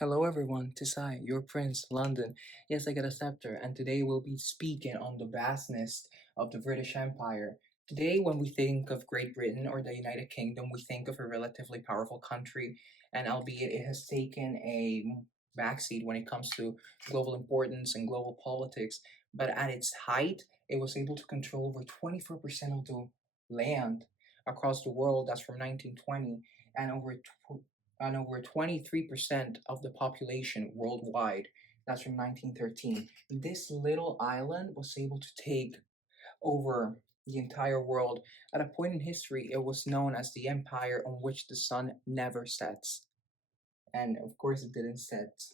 Hello everyone, Tisai, your prince, London. Yes, I got a scepter, and today we'll be speaking on the vastness of the British Empire. Today, when we think of Great Britain or the United Kingdom, we think of a relatively powerful country, and albeit it has taken a backseat when it comes to global importance and global politics, but at its height, it was able to control over 24% of the land across the world. That's from 1920, and over 23% of the population worldwide. That's from 1913. This little island was able to take over the entire world. At a point in history, it was known as the empire on which the sun never sets. And of course, it didn't set.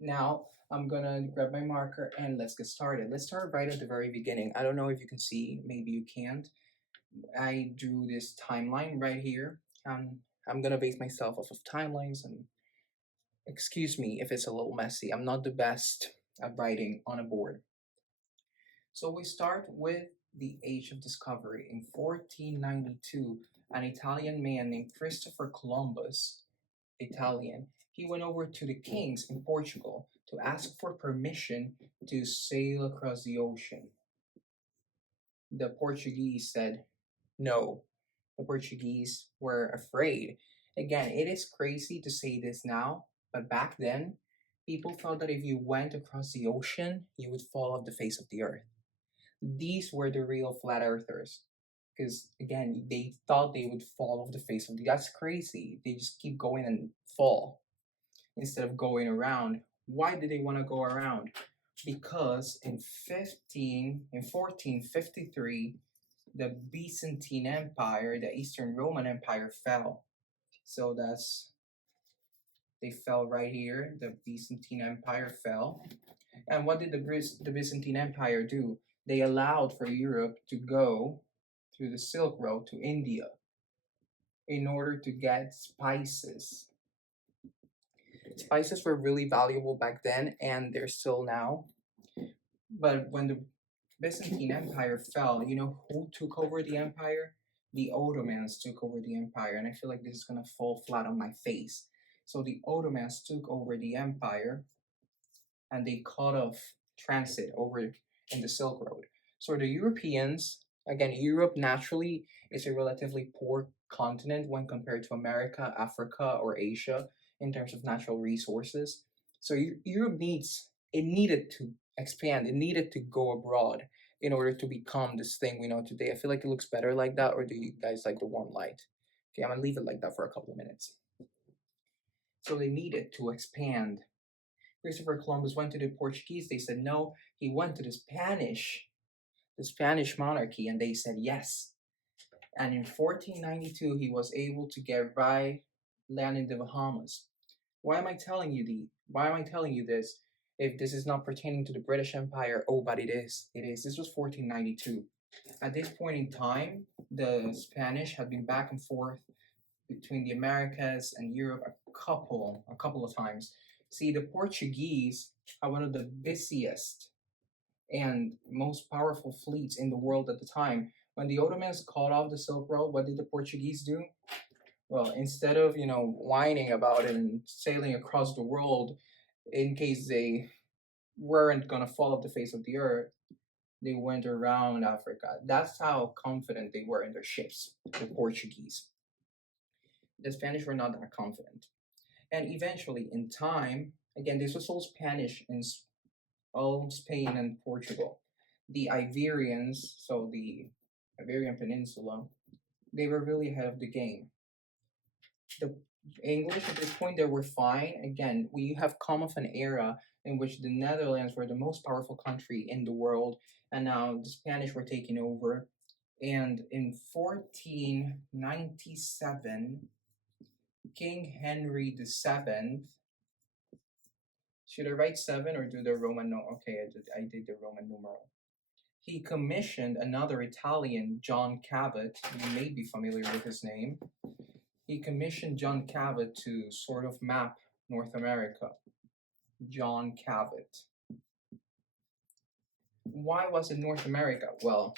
Now, I'm gonna grab my marker and let's get started. Let's start right at the very beginning. I don't know if you can see, maybe you can't. I drew this timeline right here. I'm gonna base myself off of timelines, and excuse me if it's a little messy. I'm not the best at writing on a board. So we start with the Age of Discovery. In 1492, an Italian man named Christopher Columbus, Italian, he went over to the kings in Portugal to ask for permission to sail across the ocean. The Portuguese said no. The Portuguese were afraid. Again, it is crazy to say this now, but back then, people thought that if you went across the ocean, you would fall off the face of the earth. These were the real flat earthers. Because again, they thought they would fall off the face of the That's crazy. They just keep going and fall instead of going around. Why did they want to go around? Because in 1453, the Byzantine Empire, the Eastern Roman Empire fell. So they fell right here. The Byzantine Empire fell. And what did the Byzantine Empire do? They allowed for Europe to go through the Silk Road to India in order to get spices. Spices were really valuable back then, and they're still now. But when the Byzantine Empire fell, you know who took over the empire? The Ottomans took over the empire, and I feel like this is gonna fall flat on my face. So the Ottomans took over the empire, and they cut off transit over in the Silk Road. So the Europeans, again, Europe naturally is a relatively poor continent when compared to America, Africa, or Asia in terms of natural resources. So Europe needed to expand, it needed to go abroad in order to become this thing we know today. I feel like it looks better like that, or do you guys like the warm light? Okay, I'm gonna leave it like that for a couple of minutes. So they needed to expand. Christopher Columbus went to the Portuguese, they said no. He went to the Spanish monarchy, and they said yes. And in 1492, he was able to get land in the Bahamas. Why am I telling you this? If this is not pertaining to the British Empire, oh, but it is. It is. This was 1492. At this point in time, the Spanish had been back and forth between the Americas and Europe a couple of times. See, the Portuguese are one of the busiest and most powerful fleets in the world at the time. When the Ottomans cut off the Silk Road, what did the Portuguese do? Well, instead of whining about it and sailing across the world in case they weren't gonna fall off the face of the earth, they went around Africa. That's how confident they were in their ships, the Portuguese. The Spanish were not that confident. And eventually, in time, again, this was all Spanish in all Spain and Portugal. The Iberians, so the Iberian Peninsula, they were really ahead of the game. The English at this point, they were fine. Again, we have come off an era in which the Netherlands were the most powerful country in the world, and now the Spanish were taking over. And in 1497, King Henry VII, should I write seven or do the Roman? No, okay, I did the Roman numeral. He commissioned another Italian, John Cabot. You may be familiar with his name. He commissioned John Cabot to sort of map North America. John Cabot. Why was it North America? Well,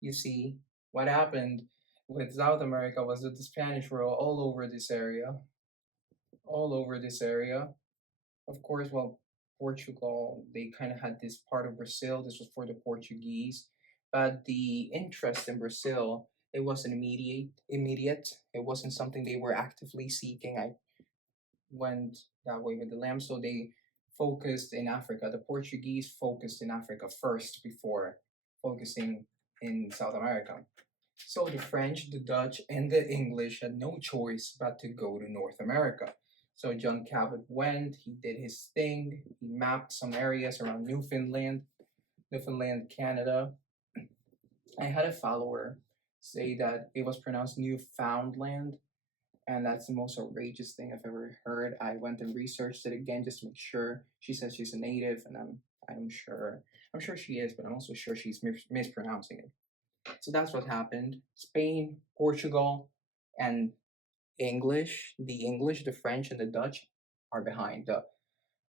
you see, what happened with South America was that the Spanish were all over this area. all over this area. Of course, well, Portugal, they kind of had this part of Brazil. This was for the Portuguese, but the interest in Brazil, it wasn't immediate. It wasn't something they were actively seeking. I went that way with the lamb, so they focused in Africa. The Portuguese focused in Africa first before focusing in South America. So the French, the Dutch, and the English had no choice but to go to North America. So John Cabot went, he did his thing, he mapped some areas around Newfoundland, Canada. I had a follower say that it was pronounced Newfoundland, and that's the most outrageous thing I've ever heard. I went and researched it again just to make sure. She says she's a native, and I'm sure she is, but I'm also sure she's mispronouncing it. So that's what happened. Spain, Portugal, and the French, and the Dutch are behind.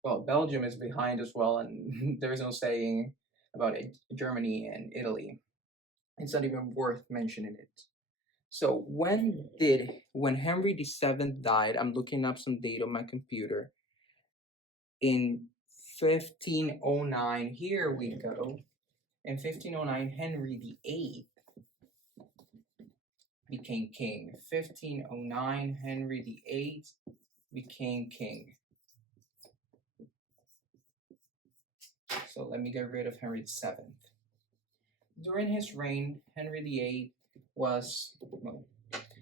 Well, Belgium is behind as well, and there's no saying about it. Germany and Italy. It's not even worth mentioning it. So when Henry VII died, I'm looking up some data on my computer. In 1509, here we go. In 1509, Henry VIII became king. 1509, Henry VIII became king. So let me get rid of Henry VII. During his reign, Henry VIII was, well,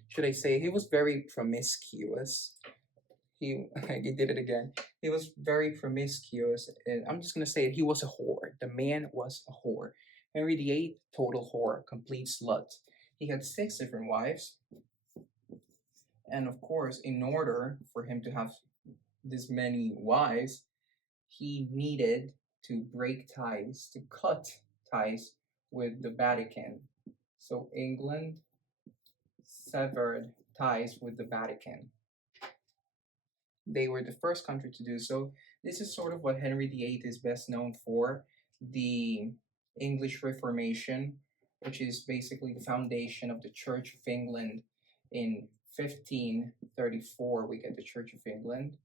should I say, he was very promiscuous. He did it again. He was very promiscuous, and I'm just gonna say it. He was a whore. The man was a whore. Henry VIII, total whore, complete slut. He had 6 different wives, and of course, in order for him to have this many wives, he needed to break ties, to cut ties with the Vatican. So England severed ties with the Vatican. They were the first country to do so. This is sort of what Henry VIII is best known for, the English Reformation, which is basically the foundation of the Church of England. In 1534, we get the Church of England.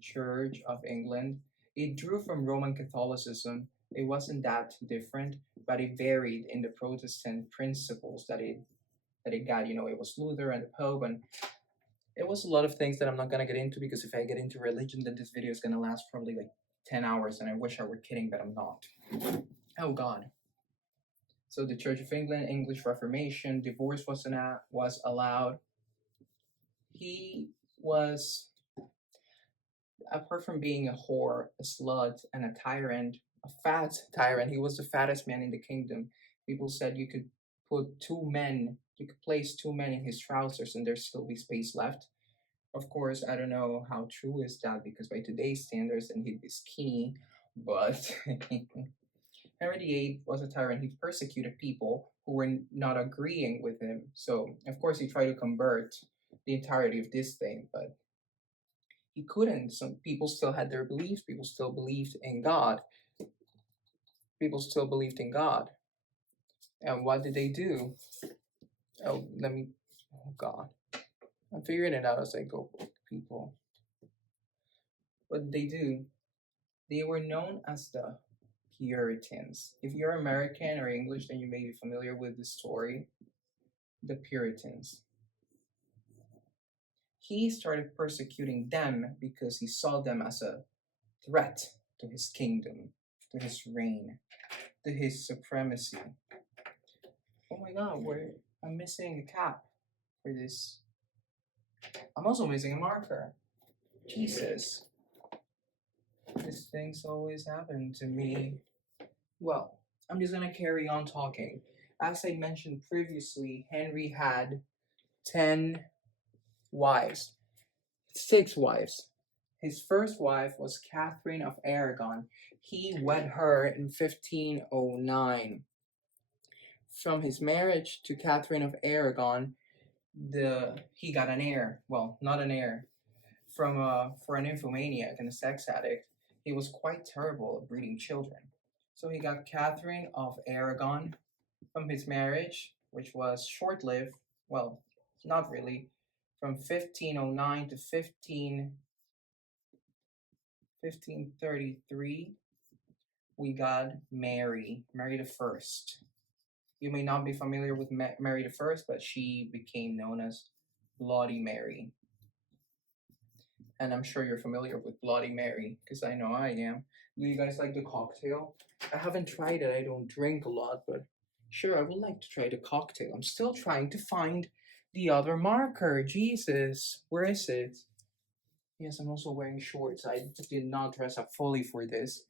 Church of England. It drew from Roman Catholicism. It wasn't that different, but it varied in the Protestant principles that it got. You know, it was Luther and the Pope, and it was a lot of things that I'm not gonna get into, because if I get into religion, then this video is gonna last probably like 10 hours, and I wish I were kidding, but I'm not. Oh God. So the Church of England, English Reformation, divorce was allowed. He was, apart from being a whore, a slut, and a tyrant, a fat tyrant, he was the fattest man in the kingdom. People said you could place 2 men in his trousers and there'd still be space left. Of course, I don't know how true is that, because by today's standards, then he'd be skinny. But Henry VIII was a tyrant. He persecuted people who were not agreeing with him. So, of course, he tried to convert the entirety of this thing, but he couldn't. Some people still had their beliefs. People still believed in God. And what did they do? Oh God. I'm figuring it out as I go, people. What did they do? They were known as the Puritans. If you're American or English, then you may be familiar with the story. The Puritans. He started persecuting them because he saw them as a threat to his kingdom, to his reign, to his supremacy. Oh my God, I'm missing a cap for this. I'm also missing a marker. Jesus. These things always happen to me. Well, I'm just gonna carry on talking. As I mentioned previously, Henry had 10 wives, 6 wives. His first wife was Catherine of Aragon. He wed her in 1509. From his marriage to Catherine of Aragon, he got an heir. Well, not an heir. For an nymphomaniac and a sex addict, he was quite terrible at breeding children. So he got Catherine of Aragon from his marriage, which was short-lived. Well, not really. from 1509 to 1533, we got Mary the First. You may not be familiar with Mary the First, but she became known as Bloody Mary. And I'm sure you're familiar with Bloody Mary, because I know I am. Do you guys like the cocktail? I haven't tried it. I don't drink a lot, but sure, I would like to try the cocktail. I'm still trying to find the other marker. Jesus, where is it? Yes, I'm also wearing shorts. I did not dress up fully for this.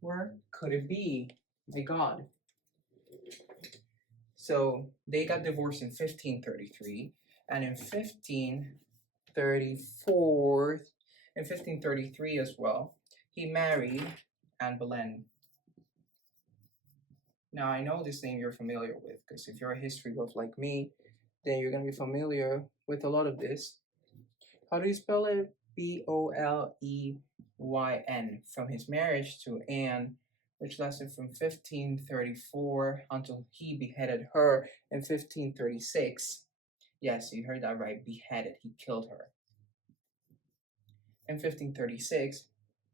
Where could it be? My God. So they got divorced in 1533, and in 1533 as well, he married Anne Boleyn. Now I know this name you're familiar with, because if you're a history buff like me, then you're gonna be familiar with a lot of this. How do you spell it? Boleyn. From his marriage to Anne, which lasted from 1534 until he beheaded her in 1536. Yes, you heard that right, beheaded, he killed her. In 1536,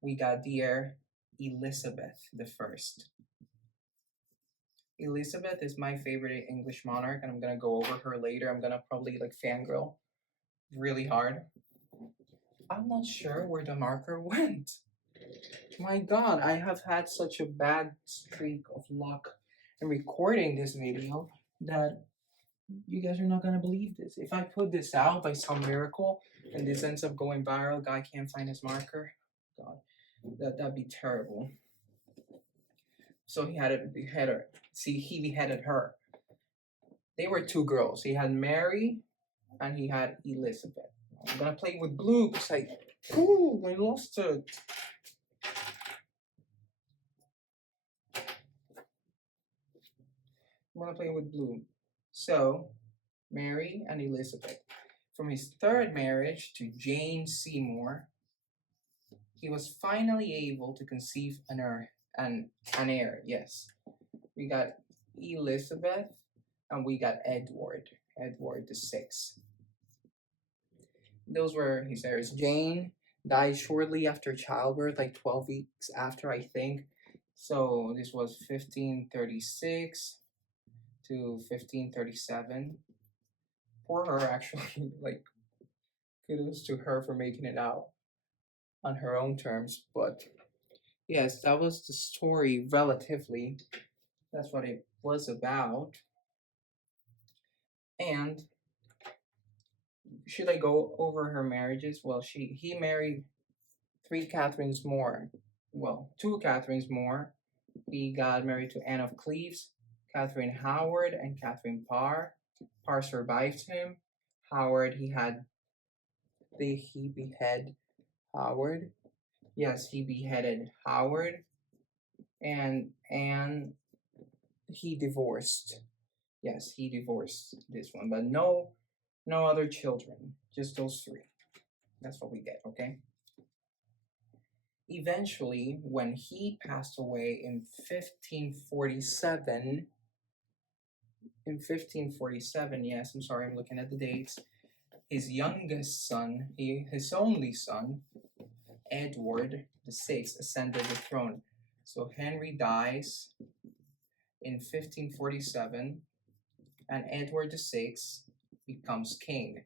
we got dear Elizabeth the First. Elizabeth is my favorite English monarch, and I'm gonna go over her later. I'm gonna probably like fangirl really hard. I'm not sure where the marker went. My God, I have had such a bad streak of luck in recording this video that you guys are not gonna believe this. If I put this out by some miracle and this ends up going viral, guy can't find his marker, God, that'd be terrible. So he had it beheaded. See, he beheaded her. They were two girls. He had Mary and he had Elizabeth. I'm gonna play with blue because I lost it. I'm gonna play with blue. So, Mary and Elizabeth. From his third marriage to Jane Seymour, he was finally able to conceive an heir. Yes, we got Elizabeth and we got Edward the Sixth. Those were his heirs. Jane died shortly after childbirth, like 12 weeks after, I think. So this was 1536 to 1537. Poor her, actually. Like, kudos to her for making it out on her own terms. But yes, that was the story relatively. That's what it was about. And should I go over her marriages? Well, he married three Catherines more. Well, two Catherines more. He got married to Anne of Cleves, Catherine Howard, and Catherine Parr. Parr survived him. Howard, he beheaded Howard. Yes, he beheaded Howard. And he divorced. Yes, he divorced this one, but no other children. Just those three. That's what we get, okay? Eventually, when he passed away in 1547, yes, I'm sorry, I'm looking at the dates. His youngest son, his only son, Edward the Sixth, ascended the throne. So Henry dies in 1547, and Edward the Sixth becomes king.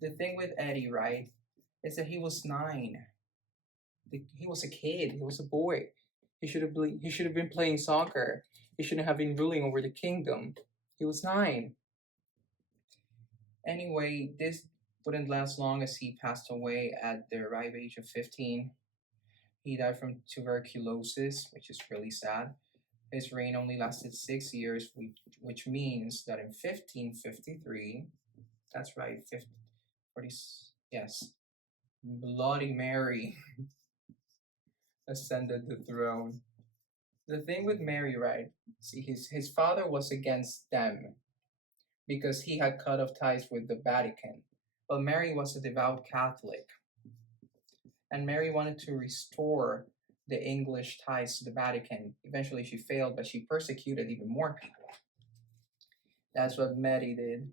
The thing with Eddie, right, is that he was 9. He was a kid. He was a boy. He should have been playing soccer. He shouldn't have been ruling over the kingdom. He was 9. Anyway, this wouldn't last long as he passed away at the ripe age of 15. He died from tuberculosis, which is really sad. His reign only lasted 6 years, which means that in 1553, that's right, 40, yes, Bloody Mary ascended the throne. The thing with Mary, right? See, his father was against them because he had cut off ties with the Vatican. But Mary was a devout Catholic. And Mary wanted to restore the English ties to the Vatican. Eventually she failed, but she persecuted even more people. That's what Mary did.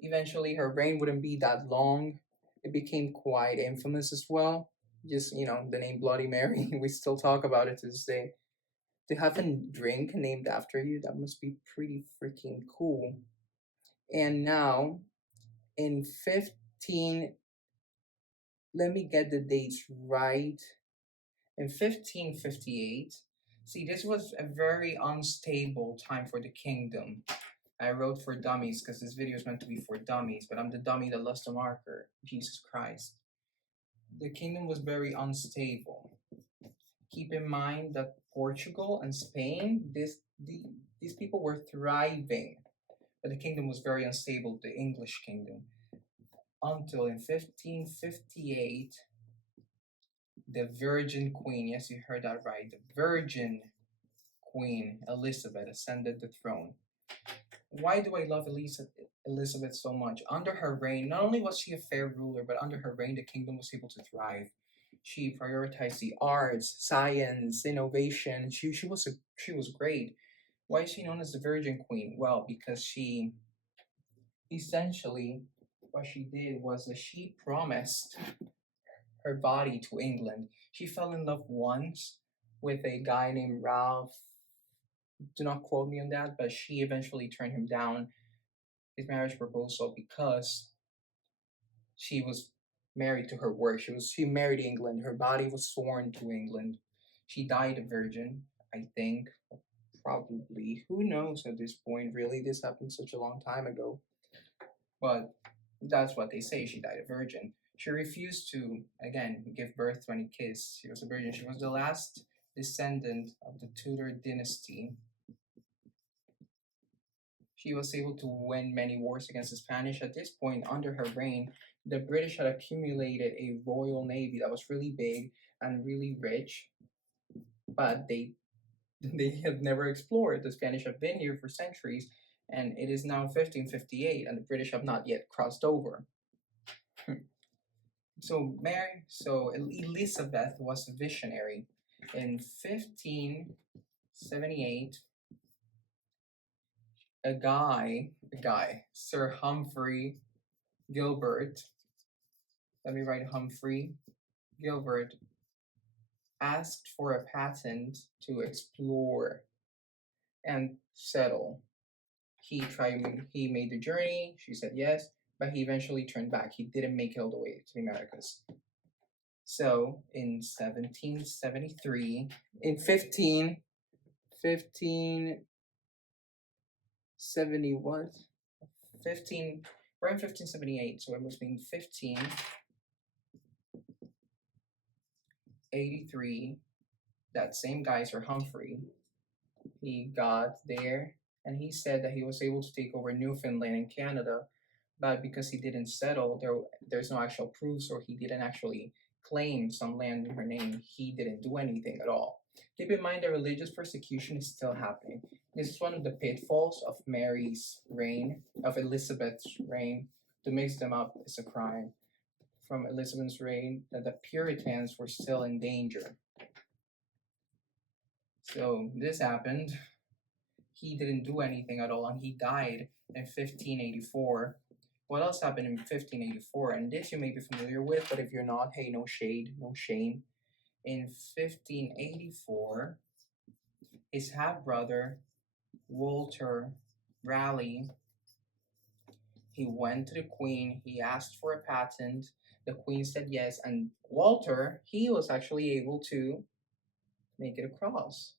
Eventually, her reign wouldn't be that long. It became quite infamous as well. Just, the name Bloody Mary, we still talk about it to this day. To have a drink named after you, that must be pretty freaking cool. And now, in 15, let me get the dates right. In 1558, see, this was a very unstable time for the kingdom. I wrote for dummies because this video is meant to be for dummies, but I'm the dummy that lost the marker. Jesus Christ. The kingdom was very unstable. Keep in mind that Portugal and Spain, these people were thriving, but the kingdom was very unstable, the English kingdom. Until in 1558, the Virgin Queen, yes, you heard that right, the Virgin Queen Elizabeth ascended the throne. Why do I love Elizabeth so much? Under her reign, not only was she a fair ruler, but under her reign, the kingdom was able to thrive. She prioritized the arts, science, innovation. She was great. Why is she known as the Virgin Queen? Well, because she essentially what she did was that she promised her body to England. She fell in love once with a guy named Ralph. Do not quote me on that, but she eventually turned him down, his marriage proposal, because she was married to her work. She married England. Her body was sworn to England. She died a virgin, I think. Probably. Who knows at this point, really? This happened such a long time ago. But that's what they say. She died a virgin. She refused to, again, give birth to any kids. She was a virgin. She was the last descendant of the Tudor dynasty. She was able to win many wars against the Spanish. At this point, under her reign, the British had accumulated a royal navy that was really big and really rich, but they have never explored. The Spanish have been here for centuries, and it is now 1558, and the British have not yet crossed over. So Elizabeth was a visionary. In 1578, a guy, Sir Humphrey Gilbert, let me write Humphrey Gilbert, asked for a patent to explore and settle. He made the journey, she said yes, but he eventually turned back. He didn't make it all the way to the Americas. So in 1773, in 1570 what? 15, we're in 1578, so it must be 1583. That same guy, Sir Humphrey, he got there and he said that he was able to take over Newfoundland and Canada, but because he didn't settle, there's no actual proofs, or he didn't actually claim some land in her name. He didn't do anything at all. Keep in mind that religious persecution is still happening. This is one of the pitfalls of Mary's reign, of Elizabeth's reign. To mix them up is a crime. From Elizabeth's reign, that the Puritans were still in danger. So this happened. He didn't do anything at all, and he died in 1584. What else happened in 1584? And this you may be familiar with, but if you're not, hey, no shade, no shame. In 1584, his half-brother, Walter Raleigh, he went to the Queen, he asked for a patent, the Queen said yes, and Walter, he was actually able to make it across.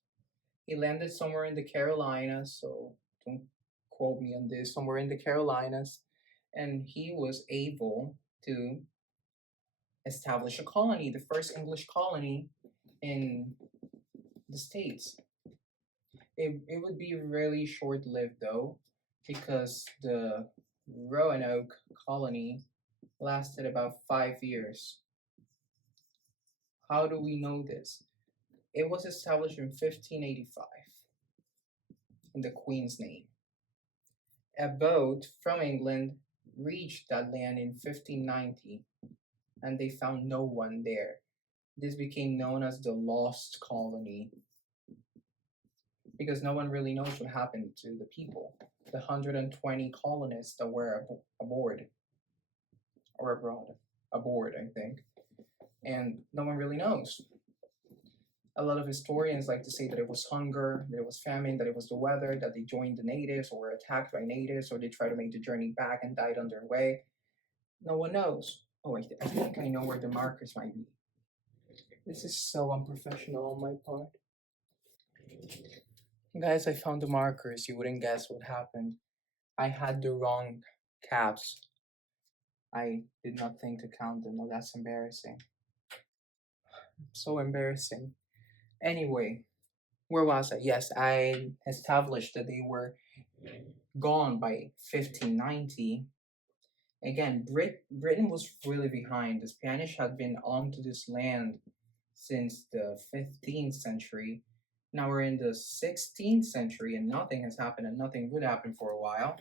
He landed somewhere in the Carolinas, so don't quote me on this, somewhere in the Carolinas, and he was able to establish a colony, the first English colony in the States. It would be really short lived though, because the Roanoke colony lasted about 5 years. How do we know this? It was established in 1585 in the Queen's name. A boat from England reached that land in 1590, and they found no one there. This became known as the Lost Colony. because no one really knows what happened to the people, the 120 colonists that were aboard or abroad, aboard, I think, and no one really knows. A lot of historians like to say that it was hunger, that it was famine, that it was the weather, that they joined the natives or were attacked by natives, or they tried to make the journey back and died on their way. No one knows. Oh, I think I know where the markers might be. This is so unprofessional on my part. Guys, I found the markers. You wouldn't guess what happened. I had the wrong caps. I did not think to count them. Oh, that's embarrassing. So embarrassing. Anyway, where was I? Yes, I established that they were gone by 1590. Again, Britain was really behind. The Spanish had been onto this land since the 15th century. Now we're in the 16th century and nothing has happened and nothing would happen for a while.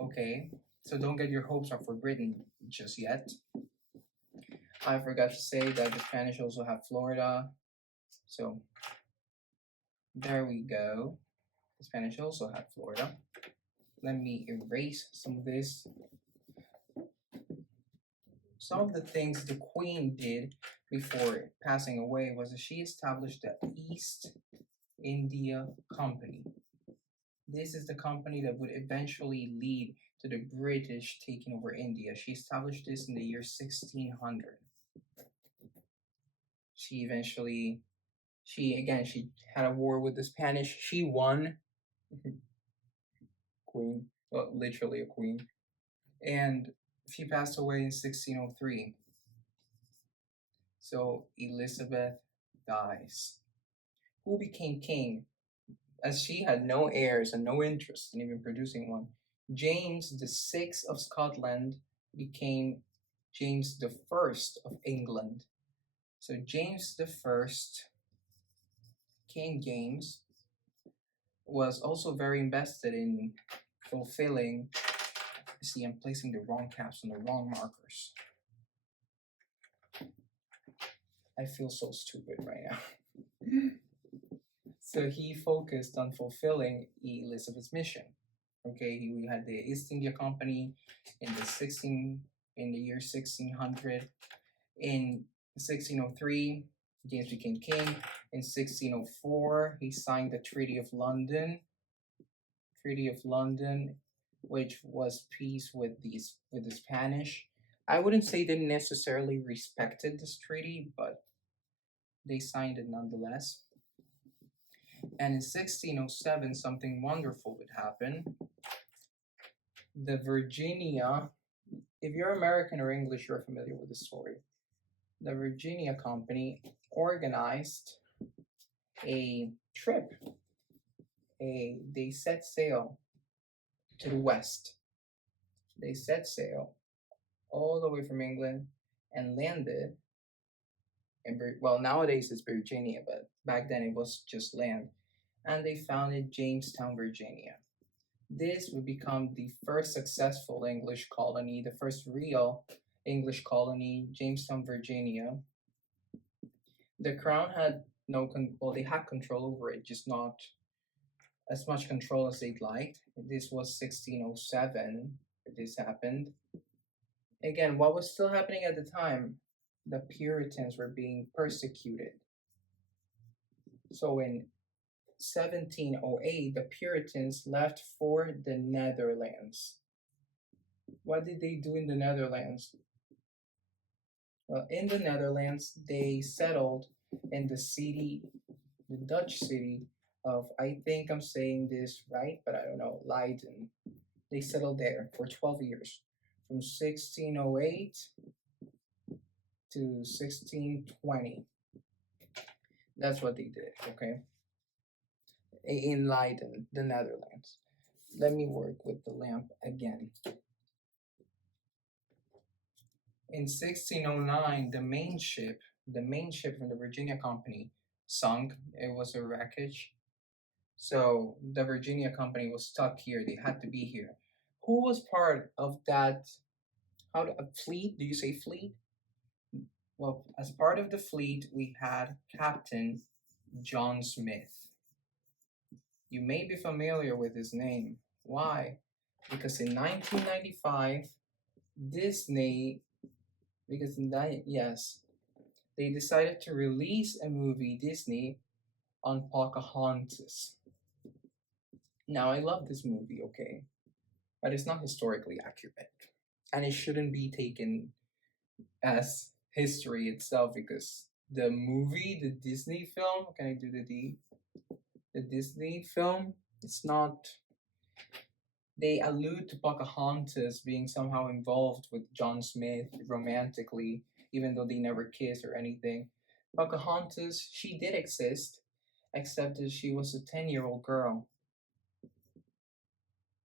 Okay, so don't get your hopes up for Britain just yet. I forgot to say that the Spanish also have Florida. So there we go. The Spanish also have Florida. Let me erase some of this. Some of the things the Queen did before passing away was that she established the East India Company. This is the company that would eventually lead to the British taking over India. She established this in the year 1600. She had a war with the Spanish. She won. Queen, well, literally a queen. And she passed away in 1603. So Elizabeth dies. Who became king? As she had no heirs and no interest in even producing one, James the Sixth of Scotland became James the First of England. So James the First, King James, was also very invested in fulfilling. See, I'm placing the wrong caps on the wrong markers. I feel so stupid right now. So he focused on fulfilling Elizabeth's mission. Okay, we had the East India Company in the year 1600. In 1603, James became king. In 1604, he signed the Treaty of London. Which was peace with the Spanish. I wouldn't say they necessarily respected this treaty, but they signed it nonetheless. And in 1607, something wonderful would happen. The Virginia, if you're American or English, you're familiar with the story. The Virginia Company organized a trip. They set sail to the west. They set sail all the way from England and landed in, well, nowadays it's Virginia, but back then it was just land. And they founded Jamestown, Virginia. This would become the first successful English colony, the first real English colony, Jamestown, Virginia. The crown had they had control over it, just not as much control as they'd liked. This was 1607 this happened. Again, what was still happening at the time? The Puritans were being persecuted. So in 1708, the Puritans left for the Netherlands. What did they do in the Netherlands? Well, in the Netherlands, they settled in the Dutch city of, I think I'm saying this right, but I don't know, Leiden. They settled there for 12 years, from 1608 to 1620. That's what they did, okay? In Leiden, the Netherlands. Let me work with the lamp again. In 1609, the main ship from the Virginia Company sunk. It was a wreckage. So the Virginia Company was stuck here. They had to be here. Who was part of that? A fleet? Do you say fleet? Well, as part of the fleet, we had Captain John Smith. You may be familiar with his name. Why? Because in 1995, Disney, because in that, yes, they decided to release a movie, Disney, on Pocahontas. Now, I love this movie, okay? But it's not historically accurate. And it shouldn't be taken as history itself because the movie, the Disney film, can I do the D? The Disney film, it's not. They allude to Pocahontas being somehow involved with John Smith romantically, even though they never kiss or anything. Pocahontas, she did exist, except that she was a 10-year-old girl.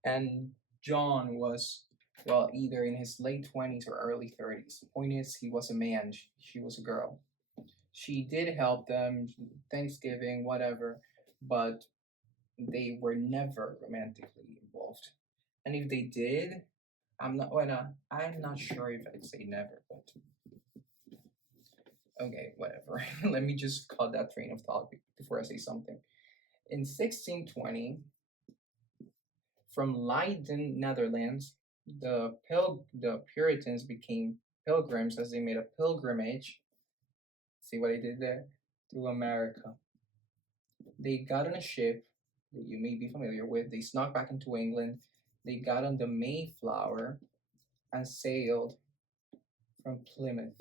And John was, well, either in his late 20s or early 30s. Point is, he was a man, she was a girl. She did help them, Thanksgiving, whatever, but they were never romantically involved. And if they did, I'm not sure if I'd say never, but okay, whatever. Let me just cut that train of thought before I say something. In 1620, from Leiden, Netherlands, the Puritans became pilgrims as they made a pilgrimage. See what I did there? Through America. They got on a ship that you may be familiar with. They snuck back into England. They got on the Mayflower and sailed from Plymouth.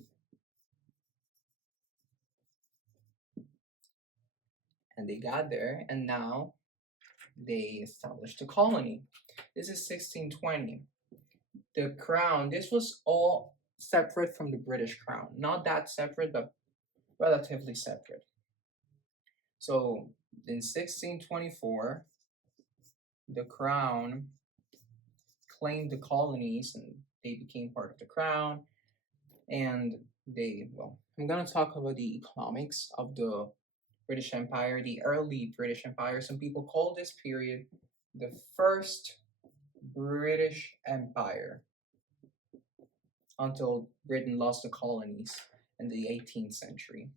And they got there, and now they established a colony. This is 1620. The crown, this was all separate from the British crown. Not that separate, but relatively separate. So in 1624, the crown claimed the colonies and they became part of the crown. And I'm going to talk about the economics of the British Empire, the early British Empire. Some people call this period the first British Empire until Britain lost the colonies in the 18th century.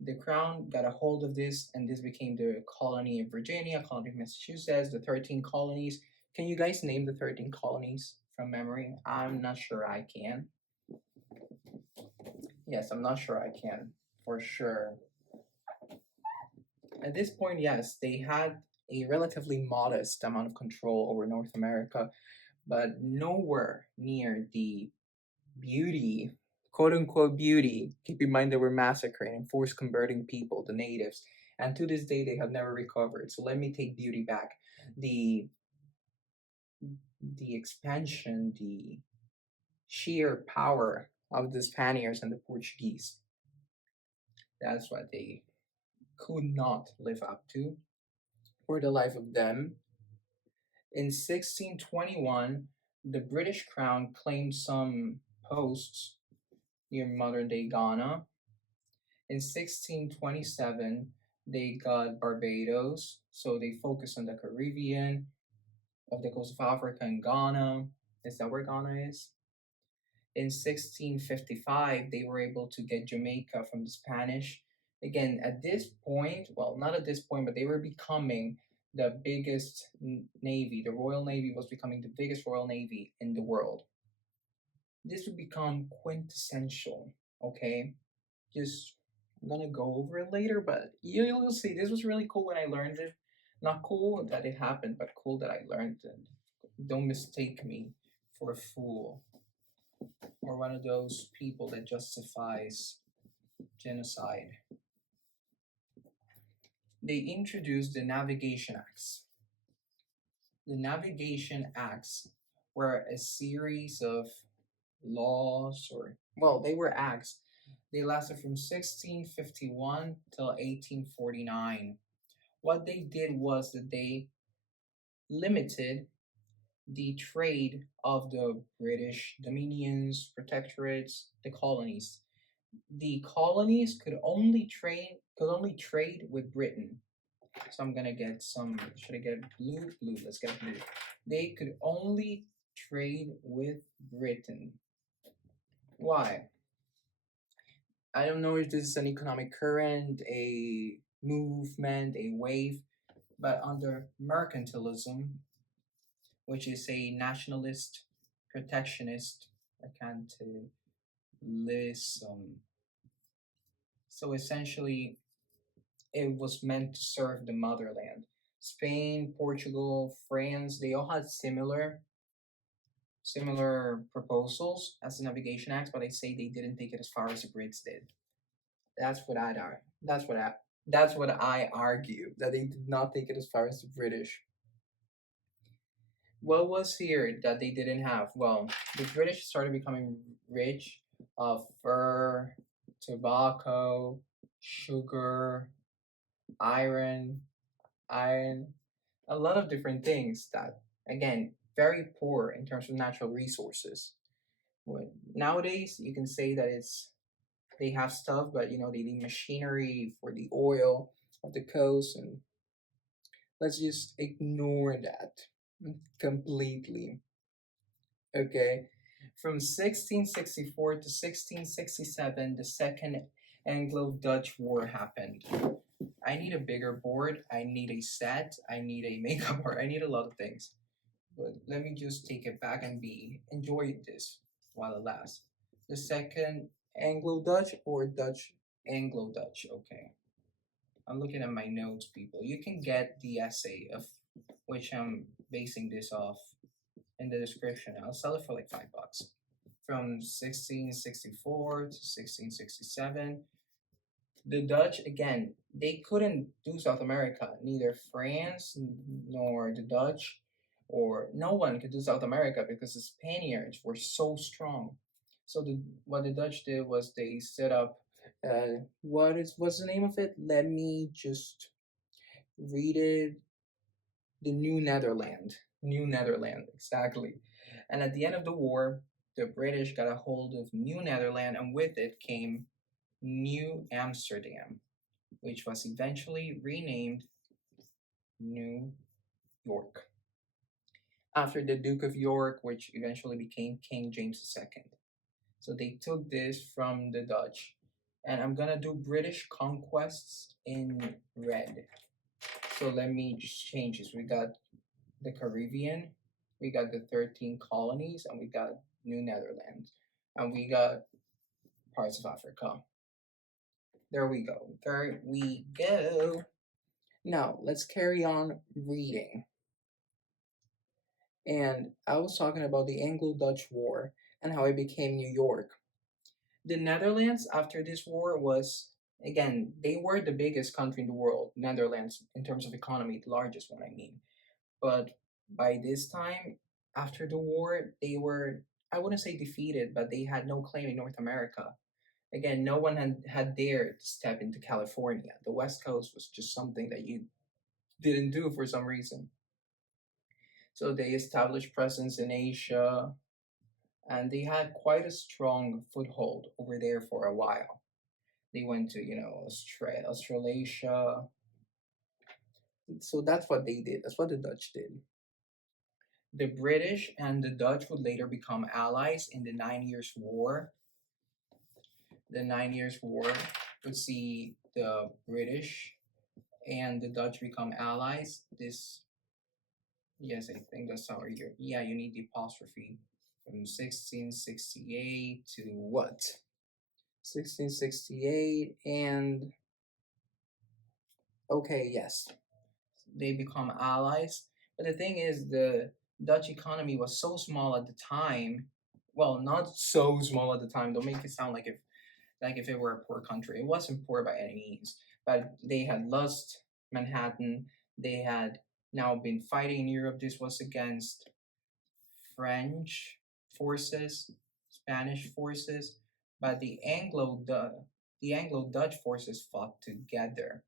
The crown got a hold of this, and this became the colony of Virginia, colony of Massachusetts, the 13 colonies. Can you guys name the 13 colonies from memory? I'm not sure I can. Yes, I'm not sure I can, for sure. At this point, yes, they had a relatively modest amount of control over North America, but nowhere near the beauty, quote unquote beauty. Keep in mind they were massacring and force converting people, the natives, and to this day they have never recovered. So let me take beauty back. The expansion, the sheer power of the Spaniards and the Portuguese. That's what they could not live up to for the life of them. In 1621, the British Crown claimed some posts near modern day Ghana. In 1627, they got Barbados, so they focused on the Caribbean, of the coast of Africa and Ghana. Is that where Ghana is? In 1655, they were able to get Jamaica from the Spanish. Again, at this point, well, not at this point, but they were becoming the biggest navy. The Royal Navy was becoming the biggest Royal Navy in the world. This would become quintessential, okay? Just, I'm gonna go over it later, but you'll see. This was really cool when I learned it. Not cool that it happened, but cool that I learned it. Don't mistake me for a fool or one of those people that justifies genocide. They introduced the Navigation Acts. The Navigation Acts were a series of laws, or, well, they were acts. They lasted from 1651 till 1849. What they did was that they limited the trade of the British dominions, protectorates, the colonies. The colonies could only trade with Britain. So I'm gonna get some. Should I get blue? Blue. Let's get blue. They could only trade with Britain. Why? I don't know if this is an economic current, a movement, a wave, But under mercantilism, which is a nationalist, protectionist, mercantilism. So essentially, it was meant to serve the motherland. Spain, Portugal, France, they all had similar proposals as the Navigation Acts, but I say they didn't take it as far as the Brits did. That's what I'd argue. That's what I argue, that they did not take it as far as the British. What was here that they didn't have? Well, the British started becoming rich of fur, tobacco, sugar, iron, iron, a lot of different things that, again, very poor in terms of natural resources. Nowadays, you can say that they have stuff, but they need machinery for the oil of the coast, and let's just ignore that completely. Okay, from 1664 to 1667, the Second Anglo-Dutch War happened. I need a bigger board. I need a set. I need a makeup board. I need a lot of things. But let me just take it back and enjoy this while it lasts. The Second Anglo-Dutch or Dutch Anglo-Dutch. Okay. I'm looking at my notes, people. You can get the essay of which I'm basing this off in the description. I'll sell it for like $5. From 1664 to 1667, the Dutch, again, they couldn't do South America. Neither France nor the Dutch, or no one could do South America because the Spaniards were so strong. So what the Dutch did was they set up. What's the name of it? Let me just read it. The New Netherland. New Netherland, exactly. And at the end of the war, the British got a hold of New Netherland, and with it came New Amsterdam, which was eventually renamed New York after the Duke of York, which eventually became King James II. So they took this from the Dutch. And I'm gonna do British conquests in red. So let me just change this. We got the Caribbean, we got the 13 colonies, and we got New Netherlands, and we got parts of Africa. There we go. There we go. Now, let's carry on reading. And I was talking about the Anglo-Dutch War and how it became New York. The Netherlands after this war was, again, they were the biggest country in the world, Netherlands, in terms of economy, the largest one, I mean. But by this time, after the war, they were, I wouldn't say defeated, but they had no claim in North America. Again, no one had dared to step into California. The West Coast was just something that you didn't do for some reason. So they established presence in Asia, and they had quite a strong foothold over there for a while. They went to, Australasia. So that's what they did. That's what the Dutch did. The British and the Dutch would later become allies in the 9 Years' War. The 9 Years' War would see the British and the Dutch become allies. Yes, I think that's how you. Yeah, you need the apostrophe. From 1668 to what? 1668 and. Okay, yes. They become allies. But the thing is, the Dutch economy was so small at the time. Well, not so small at the time. Don't make it sound like if it were a poor country. It wasn't poor by any means. But they had lost Manhattan. They had now been fighting in Europe. This was against French forces, Spanish forces, but the Anglo Dutch forces fought together.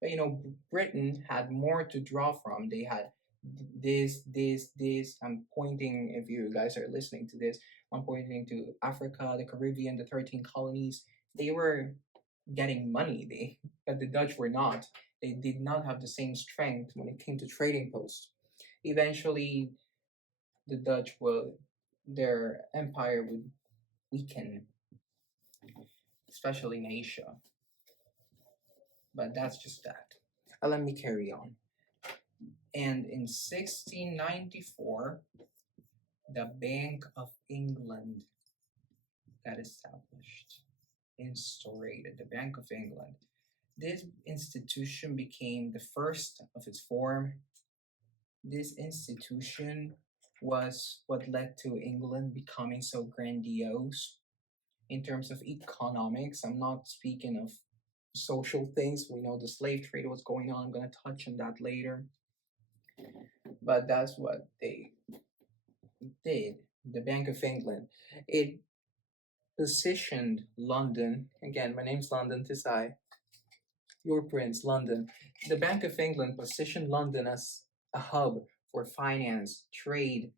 But Britain had more to draw from. They had this. I'm pointing, if you guys are listening to this, I'm pointing to Africa, the Caribbean, the 13 colonies. They were getting money, but the Dutch were not. They did not have the same strength when it came to trading posts. Eventually, the Dutch their empire would weaken, especially in Asia. But that's just that. Let me carry on. And in 1694, the Bank of England got established, instaurated, the Bank of England. This institution became the first of its form. This institution was what led to England becoming so grandiose in terms of economics. I'm not speaking of social things. We know the slave trade was going on. I'm going to touch on that later. But that's what they did. The Bank of England. It positioned London. Again, my name's London Tisai, your prince, London. The Bank of England positioned London as a hub for finance, trade.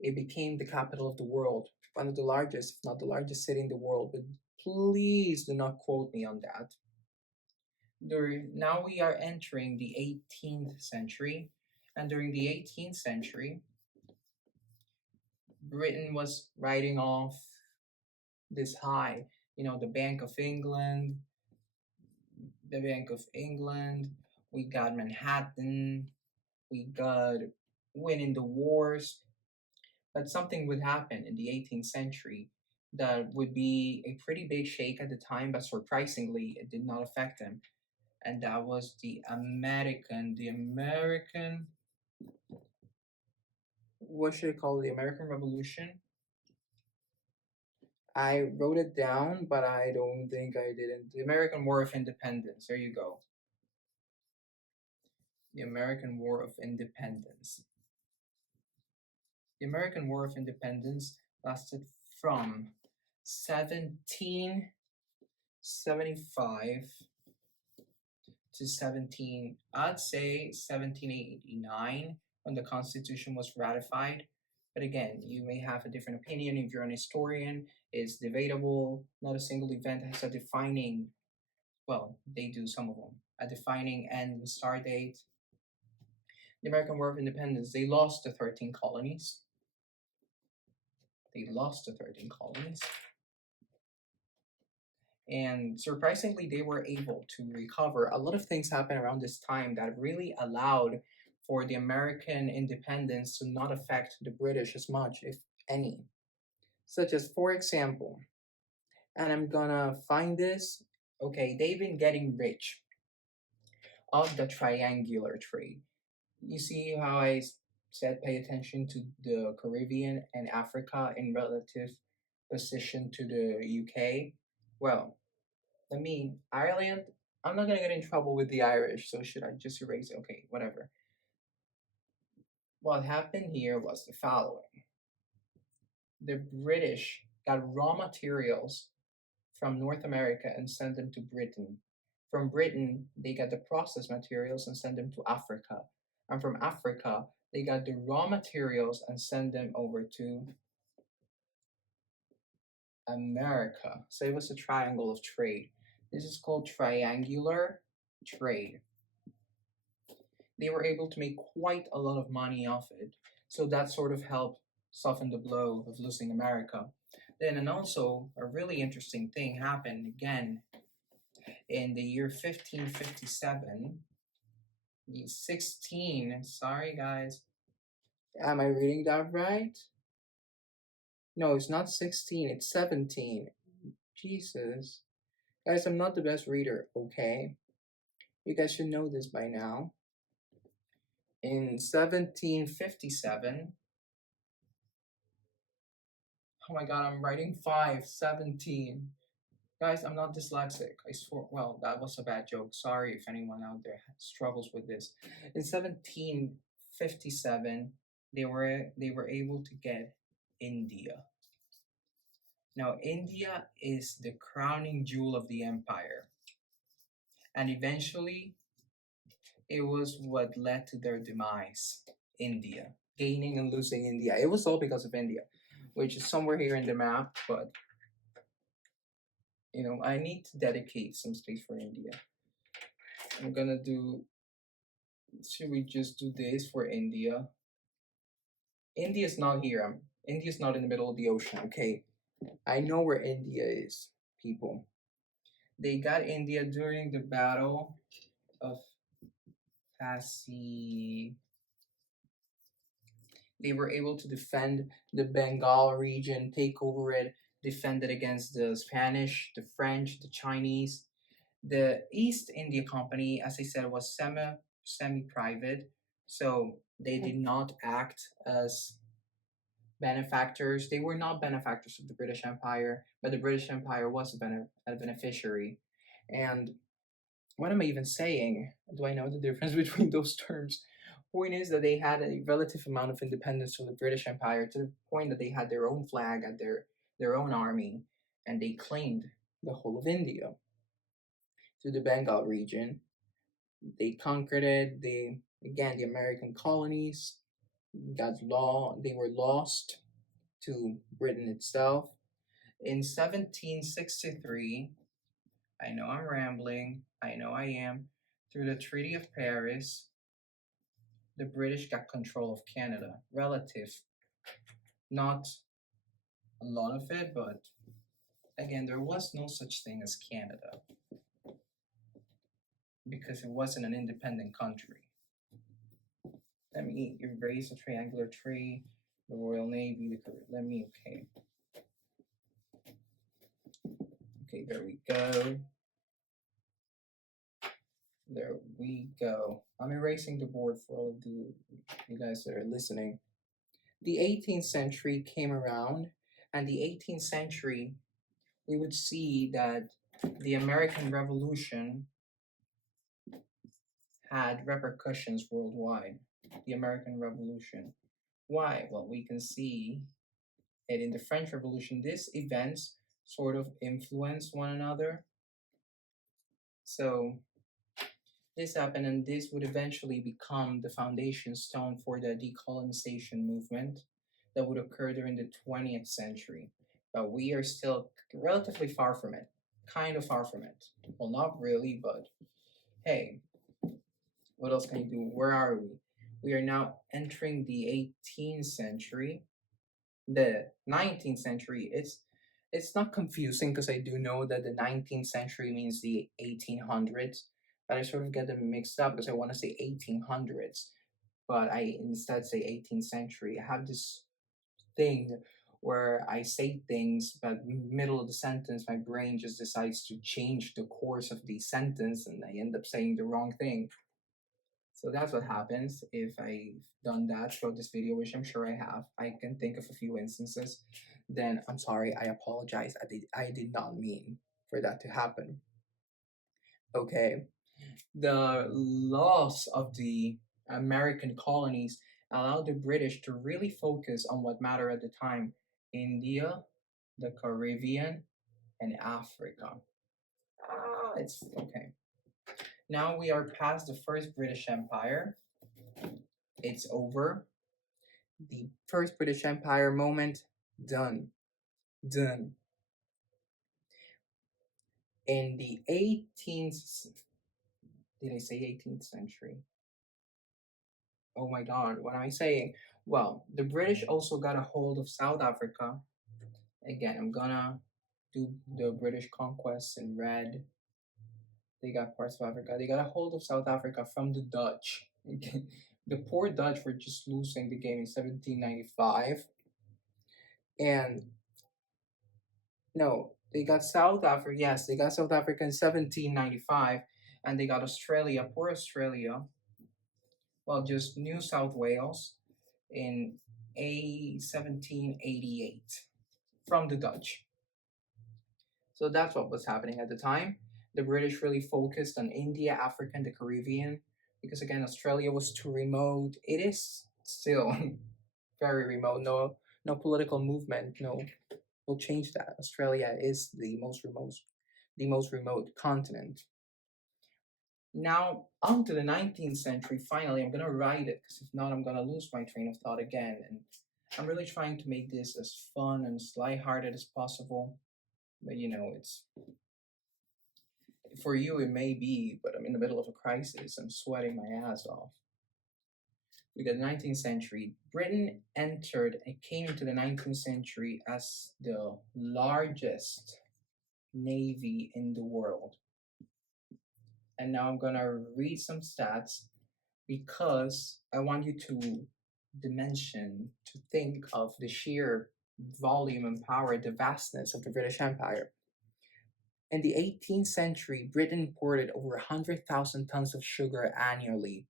It became the capital of the world, one of the largest, if not the largest city in the world. But please do not quote me on that. Now we are entering the 18th century, and during the 18th century, Britain was riding off this high. You know, the Bank of England, we got Manhattan, we got winning the wars. But something would happen in the 18th century that would be a pretty big shake at the time, but surprisingly, it did not affect them. And that was what should I call it? The American Revolution. I wrote it down, but I don't think I didn't. The American War of Independence. There you go. The American War of Independence. The American War of Independence lasted from 1775 to 1789, when the Constitution was ratified. But again, you may have a different opinion if you're an historian. It's debatable. Not a single event has a defining, well, they do, some of them, a defining end and start date. The American War of Independence, they lost the 13 colonies. And surprisingly, they were able to recover. A lot of things happened around this time that really allowed for the American independence to not affect the British as much, if any. Such as, for example, and I'm gonna find this, okay, they've been getting rich of the triangular trade. You see how I said pay attention to the Caribbean and Africa in relative position to the UK? Well, Ireland, I'm not gonna get in trouble with the Irish, so should I just erase it? Okay, whatever. What happened here was the following. The British got raw materials from North America and sent them to Britain. From Britain, they got the processed materials and sent them to Africa. And from Africa, they got the raw materials and sent them over to America. So it was a triangle of trade. This is called triangular trade. They were able to make quite a lot of money off it. So that sort of helped soften the blow of losing America. Then, and also, a really interesting thing happened again in the year 1557. Sorry guys. Am I reading that right? No, it's not 16, it's 17. Jesus. Guys, I'm not the best reader, okay? You guys should know this by now. In 1757, oh my god, I'm writing 5:17. Guys, I'm not dyslexic. I swear. Well, that was a bad joke. Sorry if anyone out there struggles with this. In 1757, they were able to get India. Now, India is the crowning jewel of the empire, and eventually, it was what led to their demise. India, gaining and losing India. It was all because of India, which is somewhere here in the map, but you know, I need to dedicate some space for India. I'm gonna do, should we just do this for India? India's not here. India's not in the middle of the ocean, okay? I know where India is, people. They got India during the Battle of Passy. They were able to defend the Bengal region, take over it, defend it against the Spanish, the French, the Chinese. The East India Company, as I said, was semi private, so they did not act as benefactors. They were not benefactors of the British Empire, but the British Empire was a beneficiary. And what am I even saying? Do I know the difference between those terms? Point is that they had a relative amount of independence from the British Empire to the point that they had their own flag and their own army, and they claimed the whole of India to the Bengal region. They conquered it. They again the American colonies they were lost to Britain itself. In 1763, I know I'm rambling, I know I am, through the Treaty of Paris, the British got control of Canada. Relative, not a lot of it, but again, there was no such thing as Canada because it wasn't an independent country. Let me erase the triangular tree, the Royal Navy, okay. Okay, there we go. There we go. I'm erasing the board for all of you guys that are listening. The 18th century came around, and the 18th century, we would see that the American Revolution had repercussions worldwide. The American Revolution. Why? Well, we can see that in the French Revolution, these events sort of influence one another. So this happened, and this would eventually become the foundation stone for the decolonization movement that would occur during the 20th century. But we are still relatively far from it, kind of far from it. Well, not really, but hey, what else can you do? Where are we? We are now entering the 18th century, the 19th century. It's not confusing because I do know that the 19th century means the 1800s, but I sort of get them mixed up because I want to say 1800s, but I instead say 18th century. I have this thing where I say things, but middle of the sentence, my brain just decides to change the course of the sentence, and I end up saying the wrong thing. So that's what happens if I've done that throughout this video, which I'm sure I have. I can think of a few instances. Then I'm sorry, I apologize. I did not mean for that to happen. Okay. The loss of the American colonies allowed the British to really focus on what mattered at the time: India, the Caribbean, and Africa. It's okay. Now we are past the first British Empire. It's over. The first British Empire moment, done. Done. In the 18th, did I say 18th century? Oh my god, what am I saying? Well, the British also got a hold of South Africa. Again, I'm gonna do the British conquests in red. They got parts of Africa. They got a hold of South Africa from the Dutch. The poor Dutch were just losing the game in 1795. And no, they got South Africa. Yes, they got South Africa in 1795, and they got Australia, poor Australia. Well, just New South Wales in a 1788 from the Dutch. So that's what was happening at the time. The British really focused on India, Africa, and the Caribbean because again, Australia was too remote. It is still very remote. No political movement. No, we'll change that. Australia is the most remote continent. Now, on to the 19th century. Finally, I'm gonna write it because if not, I'm gonna lose my train of thought again. And I'm really trying to make this as fun and as lighthearted as possible. But you know, it's for you it may be, but I'm in the middle of a crisis. I'm sweating my ass off. We got the 19th century. Britain entered and came into the 19th century as the largest navy in the world. And now I'm gonna read some stats because I want you to dimension to think of the sheer volume and power, the vastness of the British Empire. In the 18th century, Britain imported over 100,000 tons of sugar annually.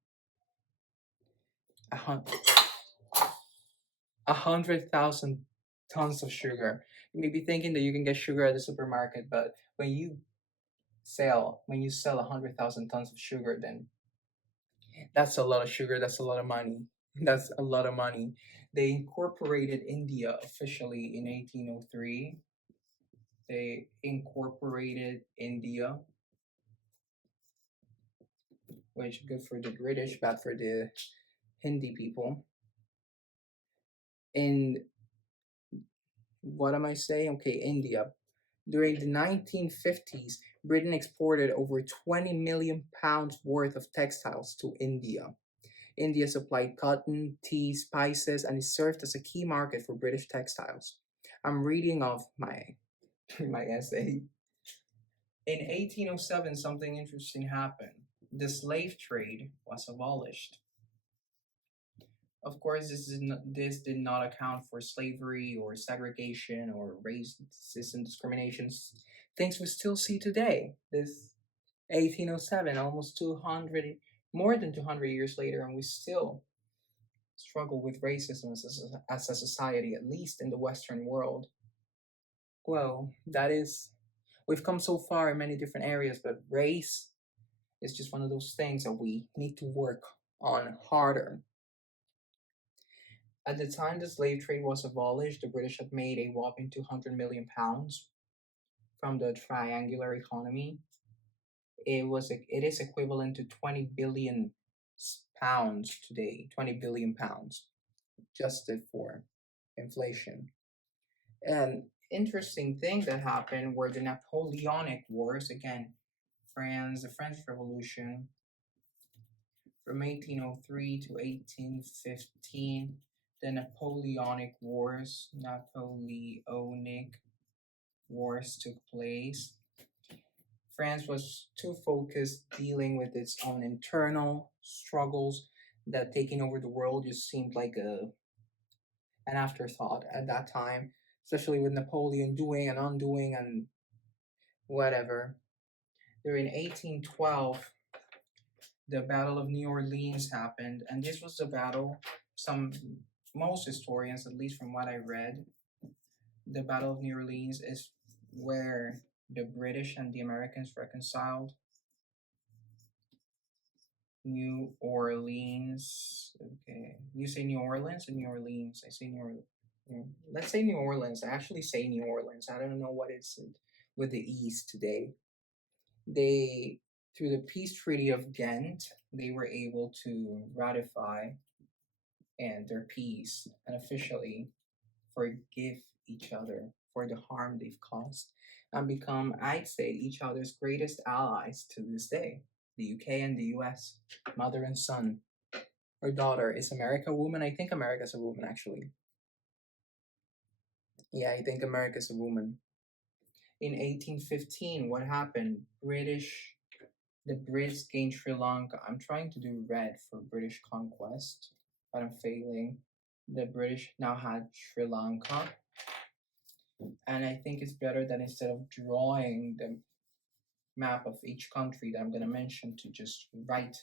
A hun- 100,000 tons of sugar. You may be thinking that you can get sugar at the supermarket, but when you sell 100,000 tons of sugar, then that's a lot of sugar. That's a lot of money. That's a lot of money. They incorporated India officially in 1803. They incorporated India, which good for the British, bad for the Hindi people. In what am I saying? Okay, India. During the 1950s, Britain exported over 20 million pounds worth of textiles to India. India supplied cotton, tea, spices, and it served as a key market for British textiles. I'm reading off my essay. In 1807, something interesting happened. The slave trade was abolished. Of course, this did not account for slavery or segregation or racism discriminations, things we still see today. This 1807, almost 200, more than 200 years later, and we still struggle with racism as a society, at least in the Western world. Well, we've come so far in many different areas, but race is just one of those things that we need to work on harder. At the time the slave trade was abolished, the British had made a whopping 200 million pounds from the triangular economy. It is equivalent to 20 billion pounds today, 20 billion pounds, adjusted for inflation. An interesting thing that happened were the Napoleonic Wars. Again, the French Revolution from 1803 to 1815. The Napoleonic Wars took place. France was too focused dealing with its own internal struggles that taking over the world just seemed like an afterthought at that time, especially with Napoleon doing and undoing and whatever. During 1812, the Battle of New Orleans happened, and this was the battle. Most historians, at least from what I read, the Battle of New Orleans is where the British and the Americans reconciled. New Orleans. Okay. You say New Orleans or New Orleans? I say New Orleans. Let's say New Orleans. I actually say New Orleans. I don't know what it's with the East today. They, through the Peace Treaty of Ghent, they were able to ratify and their peace and officially forgive each other for the harm they've caused and become, I'd say, each other's greatest allies to this day. The UK and the US, mother and son, or daughter. Is America a woman? I think America's a woman, actually. Yeah, I think America's a woman. In 1815, what happened? The Brits gained Sri Lanka. I'm trying to do red for British conquest, but I'm failing. The British now had Sri Lanka, and I think it's better that instead of drawing the map of each country that I'm going to mention, to just write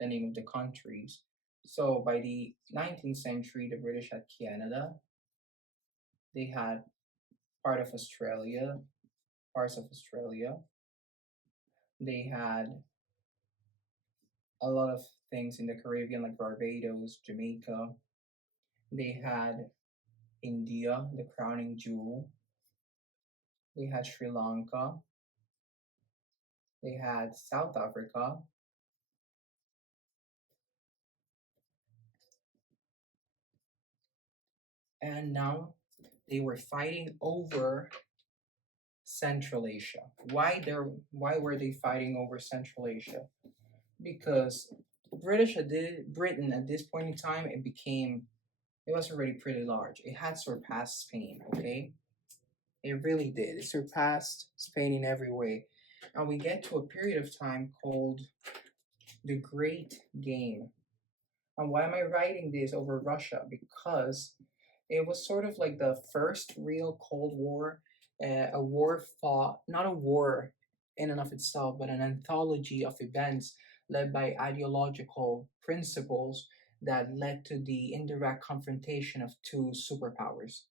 the name of the countries. So by the 19th century, the British had Canada. They had parts of Australia. They had a lot of things in the Caribbean, like Barbados, Jamaica. They had India, the crowning jewel. They had Sri Lanka. They had South Africa. And now they were fighting over Central Asia. Why were they fighting over Central Asia? Because Britain at this point in time, it was already pretty large. It had surpassed Spain, okay? It really did. It surpassed Spain in every way. And we get to a period of time called the Great Game. And why am I writing this over Russia? Because it was sort of like the first real Cold War, a war fought, not a war in and of itself, but an anthology of events led by ideological principles that led to the indirect confrontation of two superpowers.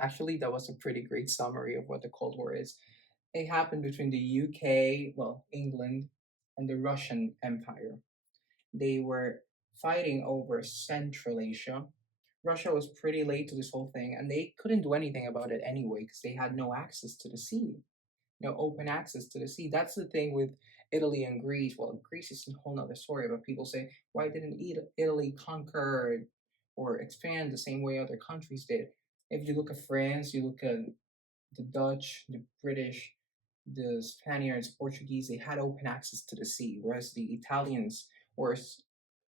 Actually, that was a pretty great summary of what the Cold War is. It happened between the UK, well, England, and the Russian Empire. They were fighting over Central Asia. Russia was pretty late to this whole thing, and they couldn't do anything about it anyway because they had no access to the sea, no open access to the sea. That's the thing with Italy and Greece. Well, Greece is a whole nother story, but people say, why didn't Italy conquer or expand the same way other countries did? If you look at France, you look at the Dutch, the British, the Spaniards, Portuguese, they had open access to the sea, whereas the Italians were,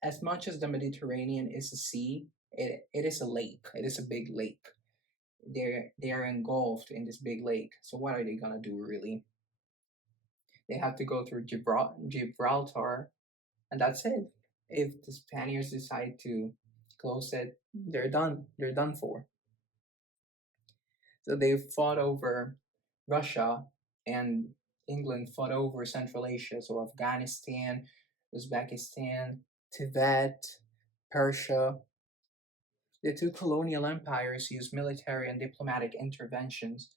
as much as the Mediterranean is a sea, it is a lake. It is a big lake. They are engulfed in this big lake. So what are they gonna do really? They have to go through Gibraltar, and that's it. If the Spaniards decide to close it, they're done. They're done for. So they fought over Russia, and England fought over Central Asia, so Afghanistan, Uzbekistan, Tibet, Persia. The two colonial empires used military and diplomatic interventions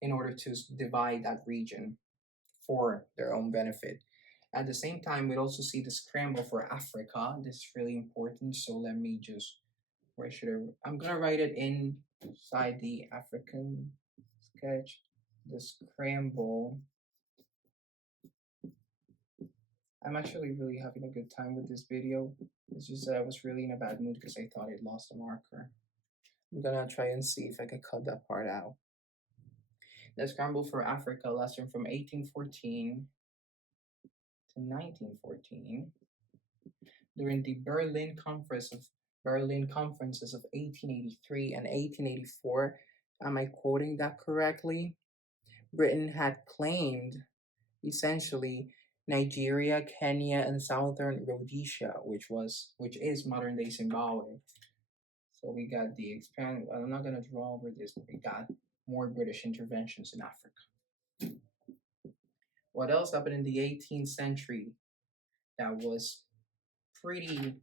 in order to divide that region for their own benefit. At the same time, we'd also see the scramble for Africa. This is really important, so let me just, where should I'm gonna write it inside the African sketch. The scramble. I'm actually really having a good time with this video. It's just that I was really in a bad mood because I thought I'd lost a marker. I'm gonna try and see if I can cut that part out. The scramble for Africa lasted from 1814 to 1914. During the Berlin conferences of 1883 and 1884, am I quoting that correctly? Britain had claimed essentially Nigeria, Kenya, and southern Rhodesia, which is modern day Zimbabwe. So we got the expand. I'm not gonna draw over this, but we got more British interventions in Africa. What else happened in the 18th century that was pretty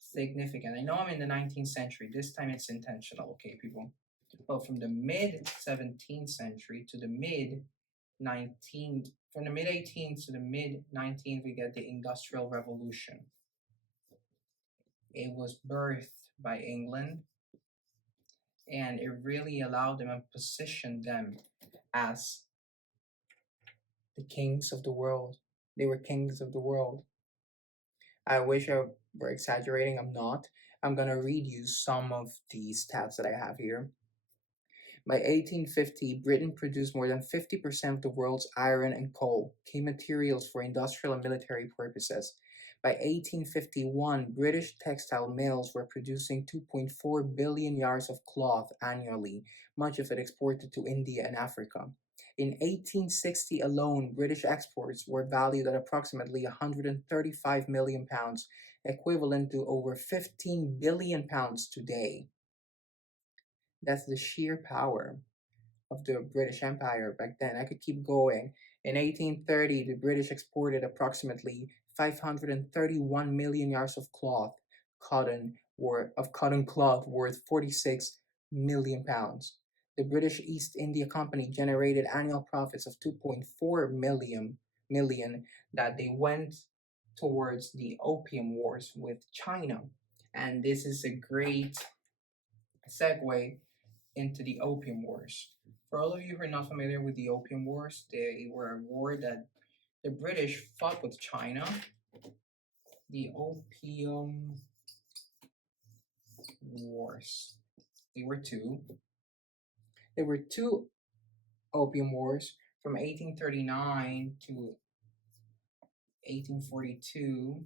significant? I know I'm in the 19th century. This time it's intentional, okay, people? Well, from the mid 17th century to the mid 19th, from the mid 18th to the mid 19th, we get the Industrial Revolution. It was birthed by England, and it really allowed them and positioned them as the kings of the world. They were kings of the world. I wish I were exaggerating. I'm not. I'm gonna read you some of the stats that I have here. By 1850, Britain produced more than 50% of the world's iron and coal, key materials for industrial and military purposes. By 1851, British textile mills were producing 2.4 billion yards of cloth annually, much of it exported to India and Africa. In 1860 alone, British exports were valued at approximately 135 million pounds, equivalent to over 15 billion pounds today. That's the sheer power of the British Empire back then. I could keep going. In 1830, the British exported approximately 531 million yards of cotton cloth worth 46 million pounds. The British East India Company generated annual profits of 2.4 million that they went towards the Opium Wars with China. And this is a great segue into the Opium Wars. For all of you who are not familiar with the Opium Wars, they were a war that the British fought with China. The Opium Wars. They were two. There were two Opium Wars from 1839 to 1842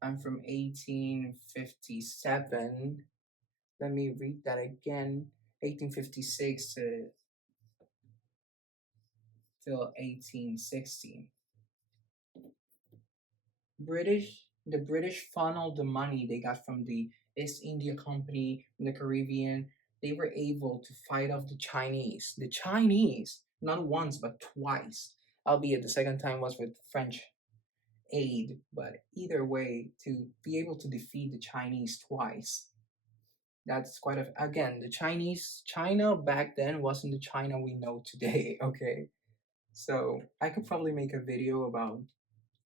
and from 1857. Let me read that again. 1856 to till 1860. British The British funneled the money they got from the East India Company, from the Caribbean. They were able to fight off the Chinese. The Chinese, not once but twice, albeit the second time was with French aid, but either way, to be able to defeat the Chinese twice. That's quite a, again, the Chinese, China back then wasn't the China we know today, okay? So I could probably make a video about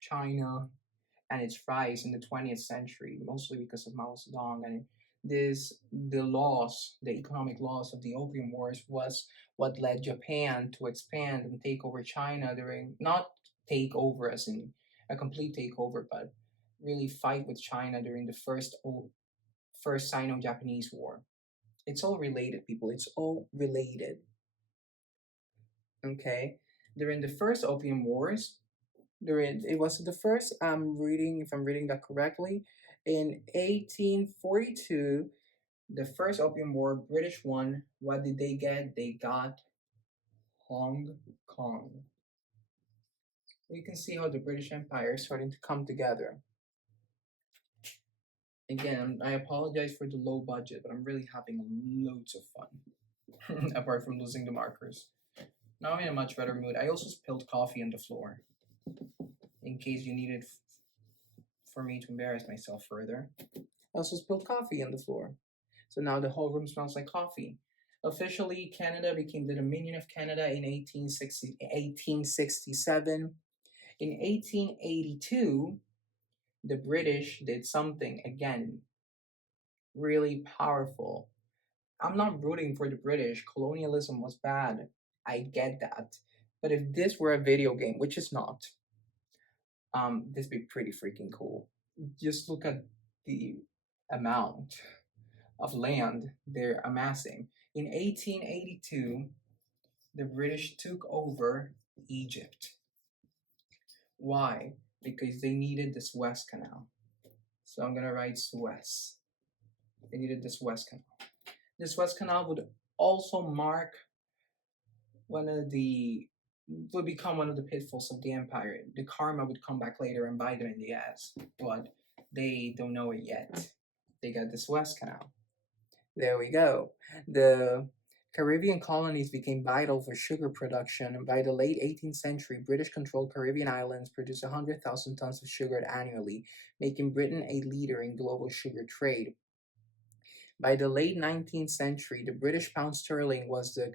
China and its rise in the 20th century, mostly because of Mao Zedong. And the laws, the economic laws of the Opium Wars was what led Japan to expand and take over China during, not take over as in a complete takeover, but really fight with China during the first Sino-Japanese War. It's all related, people. It's all related. Okay. During the first Opium Wars, during it was the first I'm reading, if I'm reading that correctly, in 1842, the first Opium War, British won. What did they get? They got Hong Kong. You can see how the British Empire is starting to come together. Again, I apologize for the low budget, but I'm really having loads of fun. Apart from losing the markers. Now I'm in a much better mood. I also spilled coffee on the floor. In case you needed for me to embarrass myself further. I also spilled coffee on the floor. So now the whole room smells like coffee. Officially, Canada became the Dominion of Canada in 1867. In 1882, the British did something, again, really powerful. I'm not rooting for the British. Colonialism was bad. I get that. But if this were a video game, which is not, this would be pretty freaking cool. Just look at the amount of land they're amassing. In 1882, the British took over Egypt. Why? Because they needed the Suez Canal. So I'm gonna write Suez. They needed the Suez Canal. The Suez Canal would also mark one of the would become one of the pitfalls of the empire. The karma would come back later and bite them in the ass, but they don't know it yet. They got the Suez Canal. There we go. The Caribbean colonies became vital for sugar production, and by the late 18th century, British-controlled Caribbean islands produced 100,000 tons of sugar annually, making Britain a leader in global sugar trade. By the late 19th century, the British pound sterling was the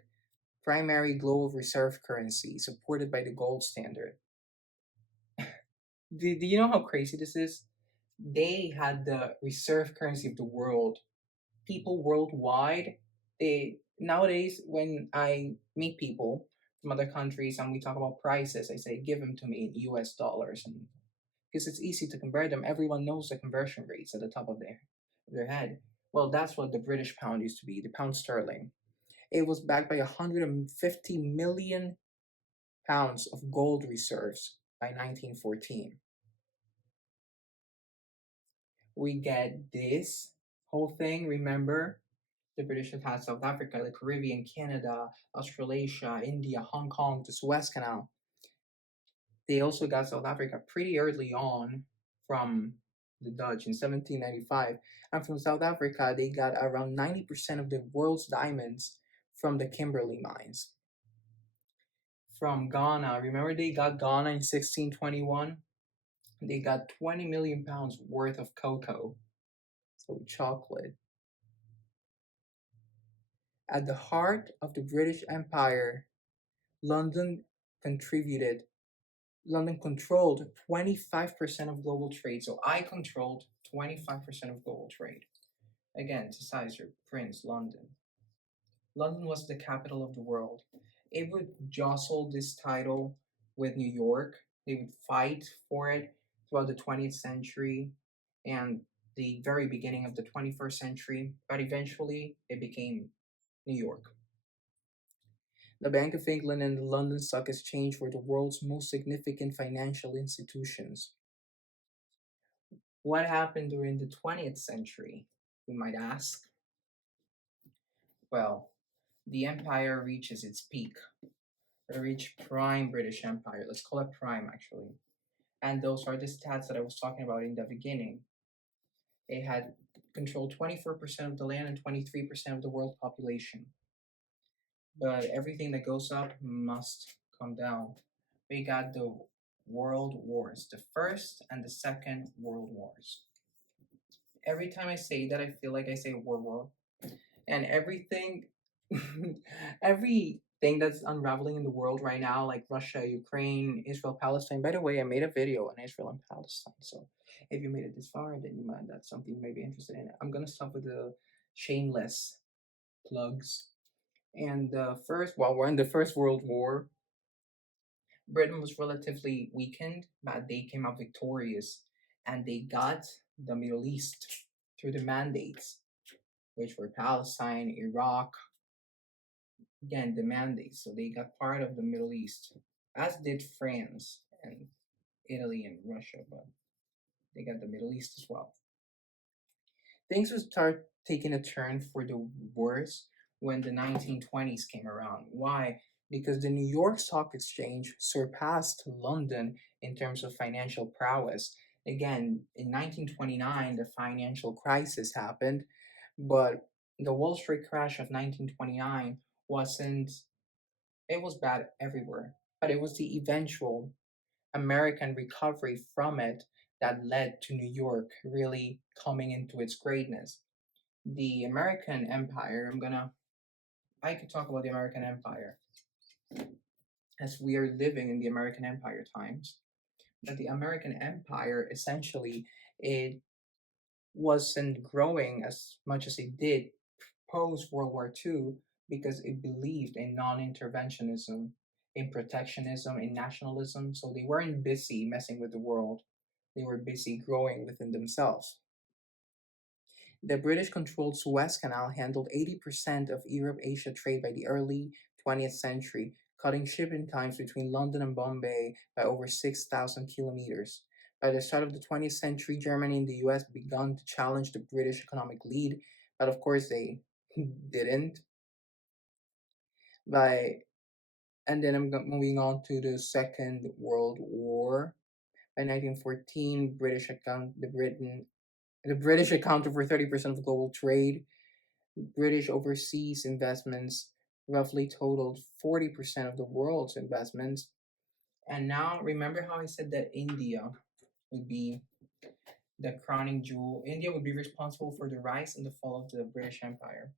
primary global reserve currency, supported by the gold standard. Do you know how crazy this is? They had the reserve currency of the world. People worldwide, they nowadays when I meet people from other countries and we talk about prices, I say give them to me in US dollars, and because it's easy to convert them. Everyone knows the conversion rates at the top of their head. Well, that's what the British pound used to be, the pound sterling. It was backed by 150 million pounds of gold reserves by 1914. We get this whole thing, remember? The British have had South Africa, the Caribbean, Canada, Australasia, India, Hong Kong, the Suez Canal. They also got South Africa pretty early on from the Dutch in 1795. And from South Africa, they got around 90% of the world's diamonds from the Kimberley mines. From Ghana, remember they got Ghana in 1621? They got 20 million pounds worth of cocoa, so chocolate. At the heart of the British Empire, London contributed, London controlled 25% of global trade. So I controlled 25% of global trade. Again, to size your Prince, London. London was the capital of the world. It would jostle this title with New York. They would fight for it throughout the 20th century and the very beginning of the 21st century, but eventually it became New York. The Bank of England and the London Stock Exchange were the world's most significant financial institutions. What happened during the 20th century, you might ask? Well, the empire reaches its peak. It reached prime British Empire. Let's call it prime, actually. And those are the stats that I was talking about in the beginning. They had controlled 24% of the land and 23% of the world population. But everything that goes up must come down. We got the world wars, the first and the second world wars. Every time I say that, I feel like I say world war. And everything, everything that's unraveling in the world right now, like Russia, Ukraine, Israel, Palestine. By the way, I made a video on Israel and Palestine. So if you made it this far, then you might that's something you may be interested in. I'm gonna start with the shameless plugs. And while we're in the First World War, Britain was relatively weakened, but they came out victorious, and they got the Middle East through the mandates, which were Palestine, Iraq, again, the mandates. So they got part of the Middle East, as did France and Italy and Russia, but they got the Middle East as well. Things would start taking a turn for the worse when the 1920s came around. Why? Because the New York Stock Exchange surpassed London in terms of financial prowess. Again, in 1929, the financial crisis happened, but the Wall Street crash of 1929 wasn't, it was bad everywhere, but it was the eventual American recovery from it that led to New York really coming into its greatness. The American Empire, I could talk about the American Empire as we are living in the American Empire times. But the American Empire essentially, it wasn't growing as much as it did post World War II because it believed in non interventionism, in protectionism, in nationalism. So they weren't busy messing with the world, they were busy growing within themselves. The British controlled Suez Canal handled 80% of Europe Asia trade by the early 20th century, cutting shipping times between London and Bombay by over 6,000 kilometers. By the start of the 20th century, Germany and the US began to challenge the British economic lead, but of course they didn't. By and then moving on to the Second World War. By 1914, the British accounted for 30% of global trade. British overseas investments roughly totaled 40% of the world's investments. And now, remember how I said that India would be the crowning jewel? India would be responsible for the rise and the fall of the British Empire.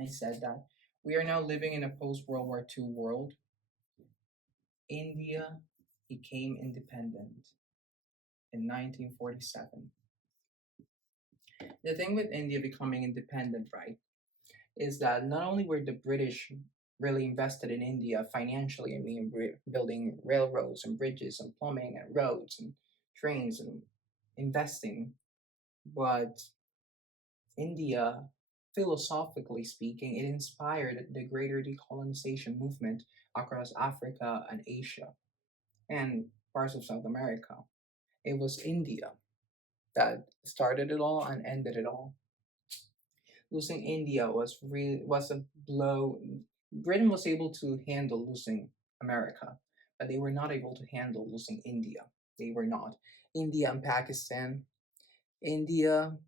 I said that. We are now living in a post World War II world. India became independent in 1947. The thing with India becoming independent, right, is that not only were the British really invested in India financially, I mean, building railroads and bridges and plumbing and roads and trains and investing, but India, philosophically speaking, it inspired the greater decolonization movement across Africa and Asia and parts of South America. It was India that started it all and ended it all. Losing India was a blow. Britain was able to handle losing America, but they were not able to handle losing India. They were not. India and Pakistan. India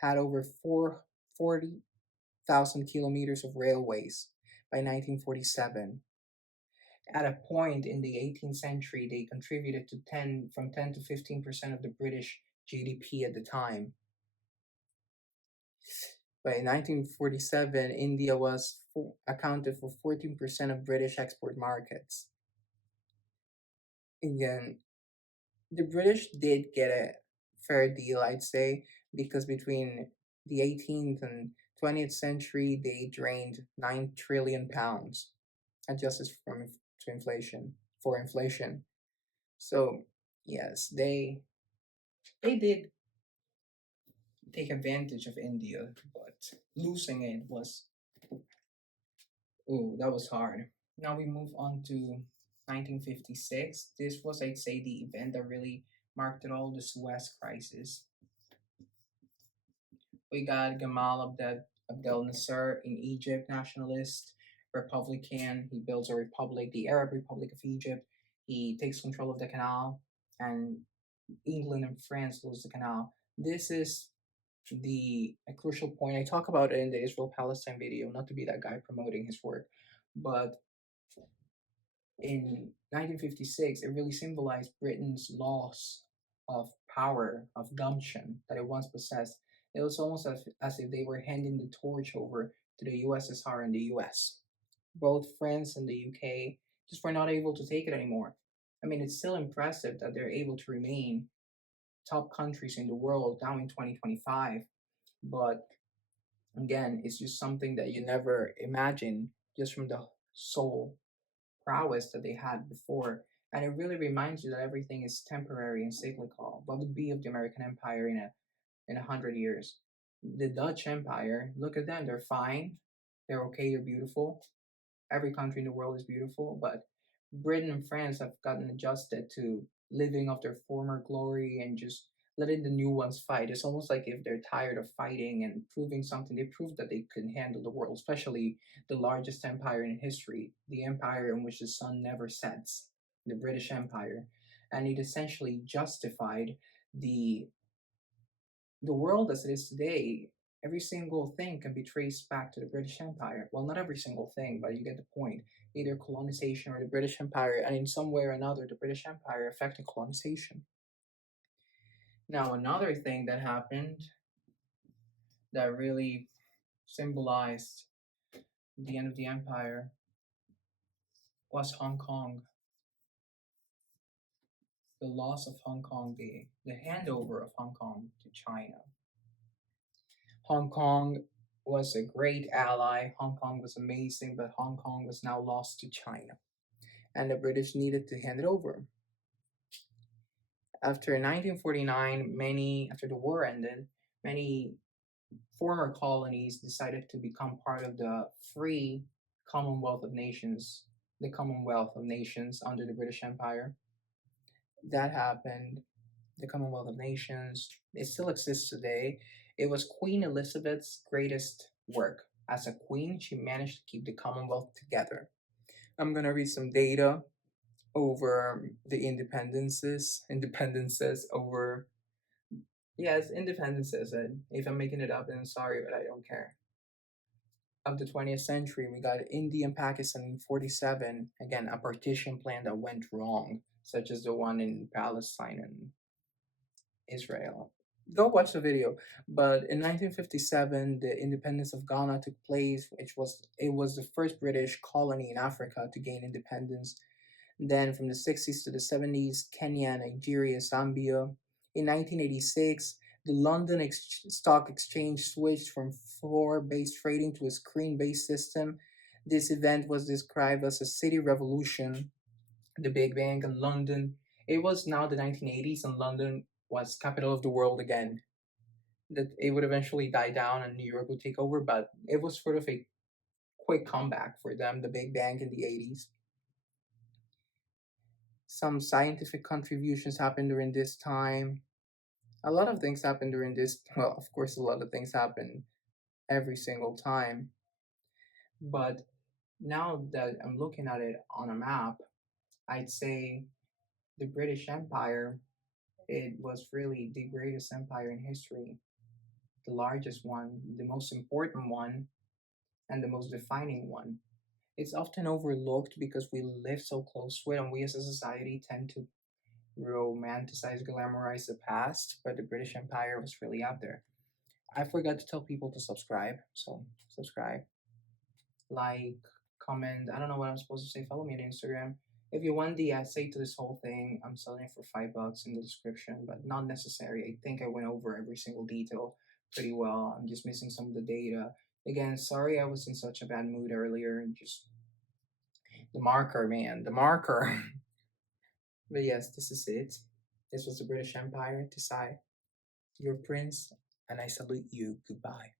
had over 40,000 kilometers of railways by 1947. At a point in the 18th century, they contributed to 10 to 15% of the British GDP at the time. By 1947, India accounted for 14% of British export markets. Again, the British did get a fair deal, I'd say, because between the 18th and 20th century, they drained 9 trillion pounds, adjusted to inflation for inflation. So yes, they did take advantage of India, but losing it was, ooh, that was hard. Now we move on to 1956. This was, I'd say, the event that really marked it all, the Suez Crisis. We got Abdel Nasser in Egypt, nationalist, Republican. He builds a republic, the Arab Republic of Egypt. he takes control of the canal, and England and France lose the canal. This is the a crucial point. I talk about it in the Israel Palestine video, not to be that guy promoting his work, but in 1956, it really symbolized Britain's loss of power, of gumption that it once possessed. It was almost as if they were handing the torch over to the USSR and the US. Both France and the UK just were not able to take it anymore. I mean, it's still impressive that they're able to remain top countries in the world now in 2025, but again, it's just something that you never imagine just from the sole prowess that they had before. And it really reminds you that everything is temporary and cyclical. What would be of the American Empire in 100 years? The Dutch Empire, look at them, they're fine, they're okay, they're beautiful. Every country in the world is beautiful, but Britain and France have gotten adjusted to living off their former glory and just letting the new ones fight. It's almost like if they're tired of fighting and proving something, they proved that they could handle the world, especially the largest empire in history, the empire in which the sun never sets, the British Empire. And it essentially justified the the world as it is today. Every single thing can be traced back to the British Empire. Well, not every single thing, but you get the point. Either colonization or the British Empire, and in some way or another, the British Empire affected colonization. Now, another thing that happened that really symbolized the end of the empire was Hong Kong. The loss of Hong Kong, the handover of Hong Kong to China. Hong Kong was a great ally. Hong Kong was amazing, but Hong Kong was now lost to China. And the British needed to hand it over. After 1949, after the war ended, many former colonies decided to become part of the free Commonwealth of Nations, the Commonwealth of Nations under the British Empire. That happened. The Commonwealth of Nations, it still exists today. It was Queen Elizabeth's greatest work. As a queen, she managed to keep the Commonwealth together. I'm gonna read some data over the independences over, yes, independences. And if I'm making it up, then I'm sorry, but I don't care. Of the 20th century, we got India and Pakistan in 47. Again, a partition plan that went wrong, such as the one in Palestine and Israel. Go watch the video. But in 1957, the independence of Ghana took place, which was the first British colony in Africa to gain independence. Then from the 60s to the 70s, Kenya, Nigeria, Zambia. In 1986, the London Stock Exchange switched from floor-based trading to a screen-based system. This event was described as a city revolution. The Big Bang in London. It was now the 1980s, and London was capital of the world again. That it would eventually die down and New York would take over, but it was sort of a quick comeback for them, the Big Bang in the 80s. Some scientific contributions happened during this time. A lot of things happened during this, well, of course, a lot of things happen every single time. But now that I'm looking at it on a map, I'd say the British Empire, it was really the greatest empire in history, the largest one, the most important one, and the most defining one. It's often overlooked because we live so close to it, and we as a society tend to romanticize, glamorize the past, but the British Empire was really out there. I forgot to tell people to subscribe, so subscribe, like, comment. I don't know what I'm supposed to say. Follow me on Instagram. If you want the essay to this whole thing, I'm selling it for $5 in the description, but not necessary. I think I went over every single detail pretty well. I'm just missing some of the data. Again, sorry I was in such a bad mood earlier. Just the marker, man, the marker. But yes, this is it. This was the British Empire. Desai, your prince, and I salute you. Goodbye.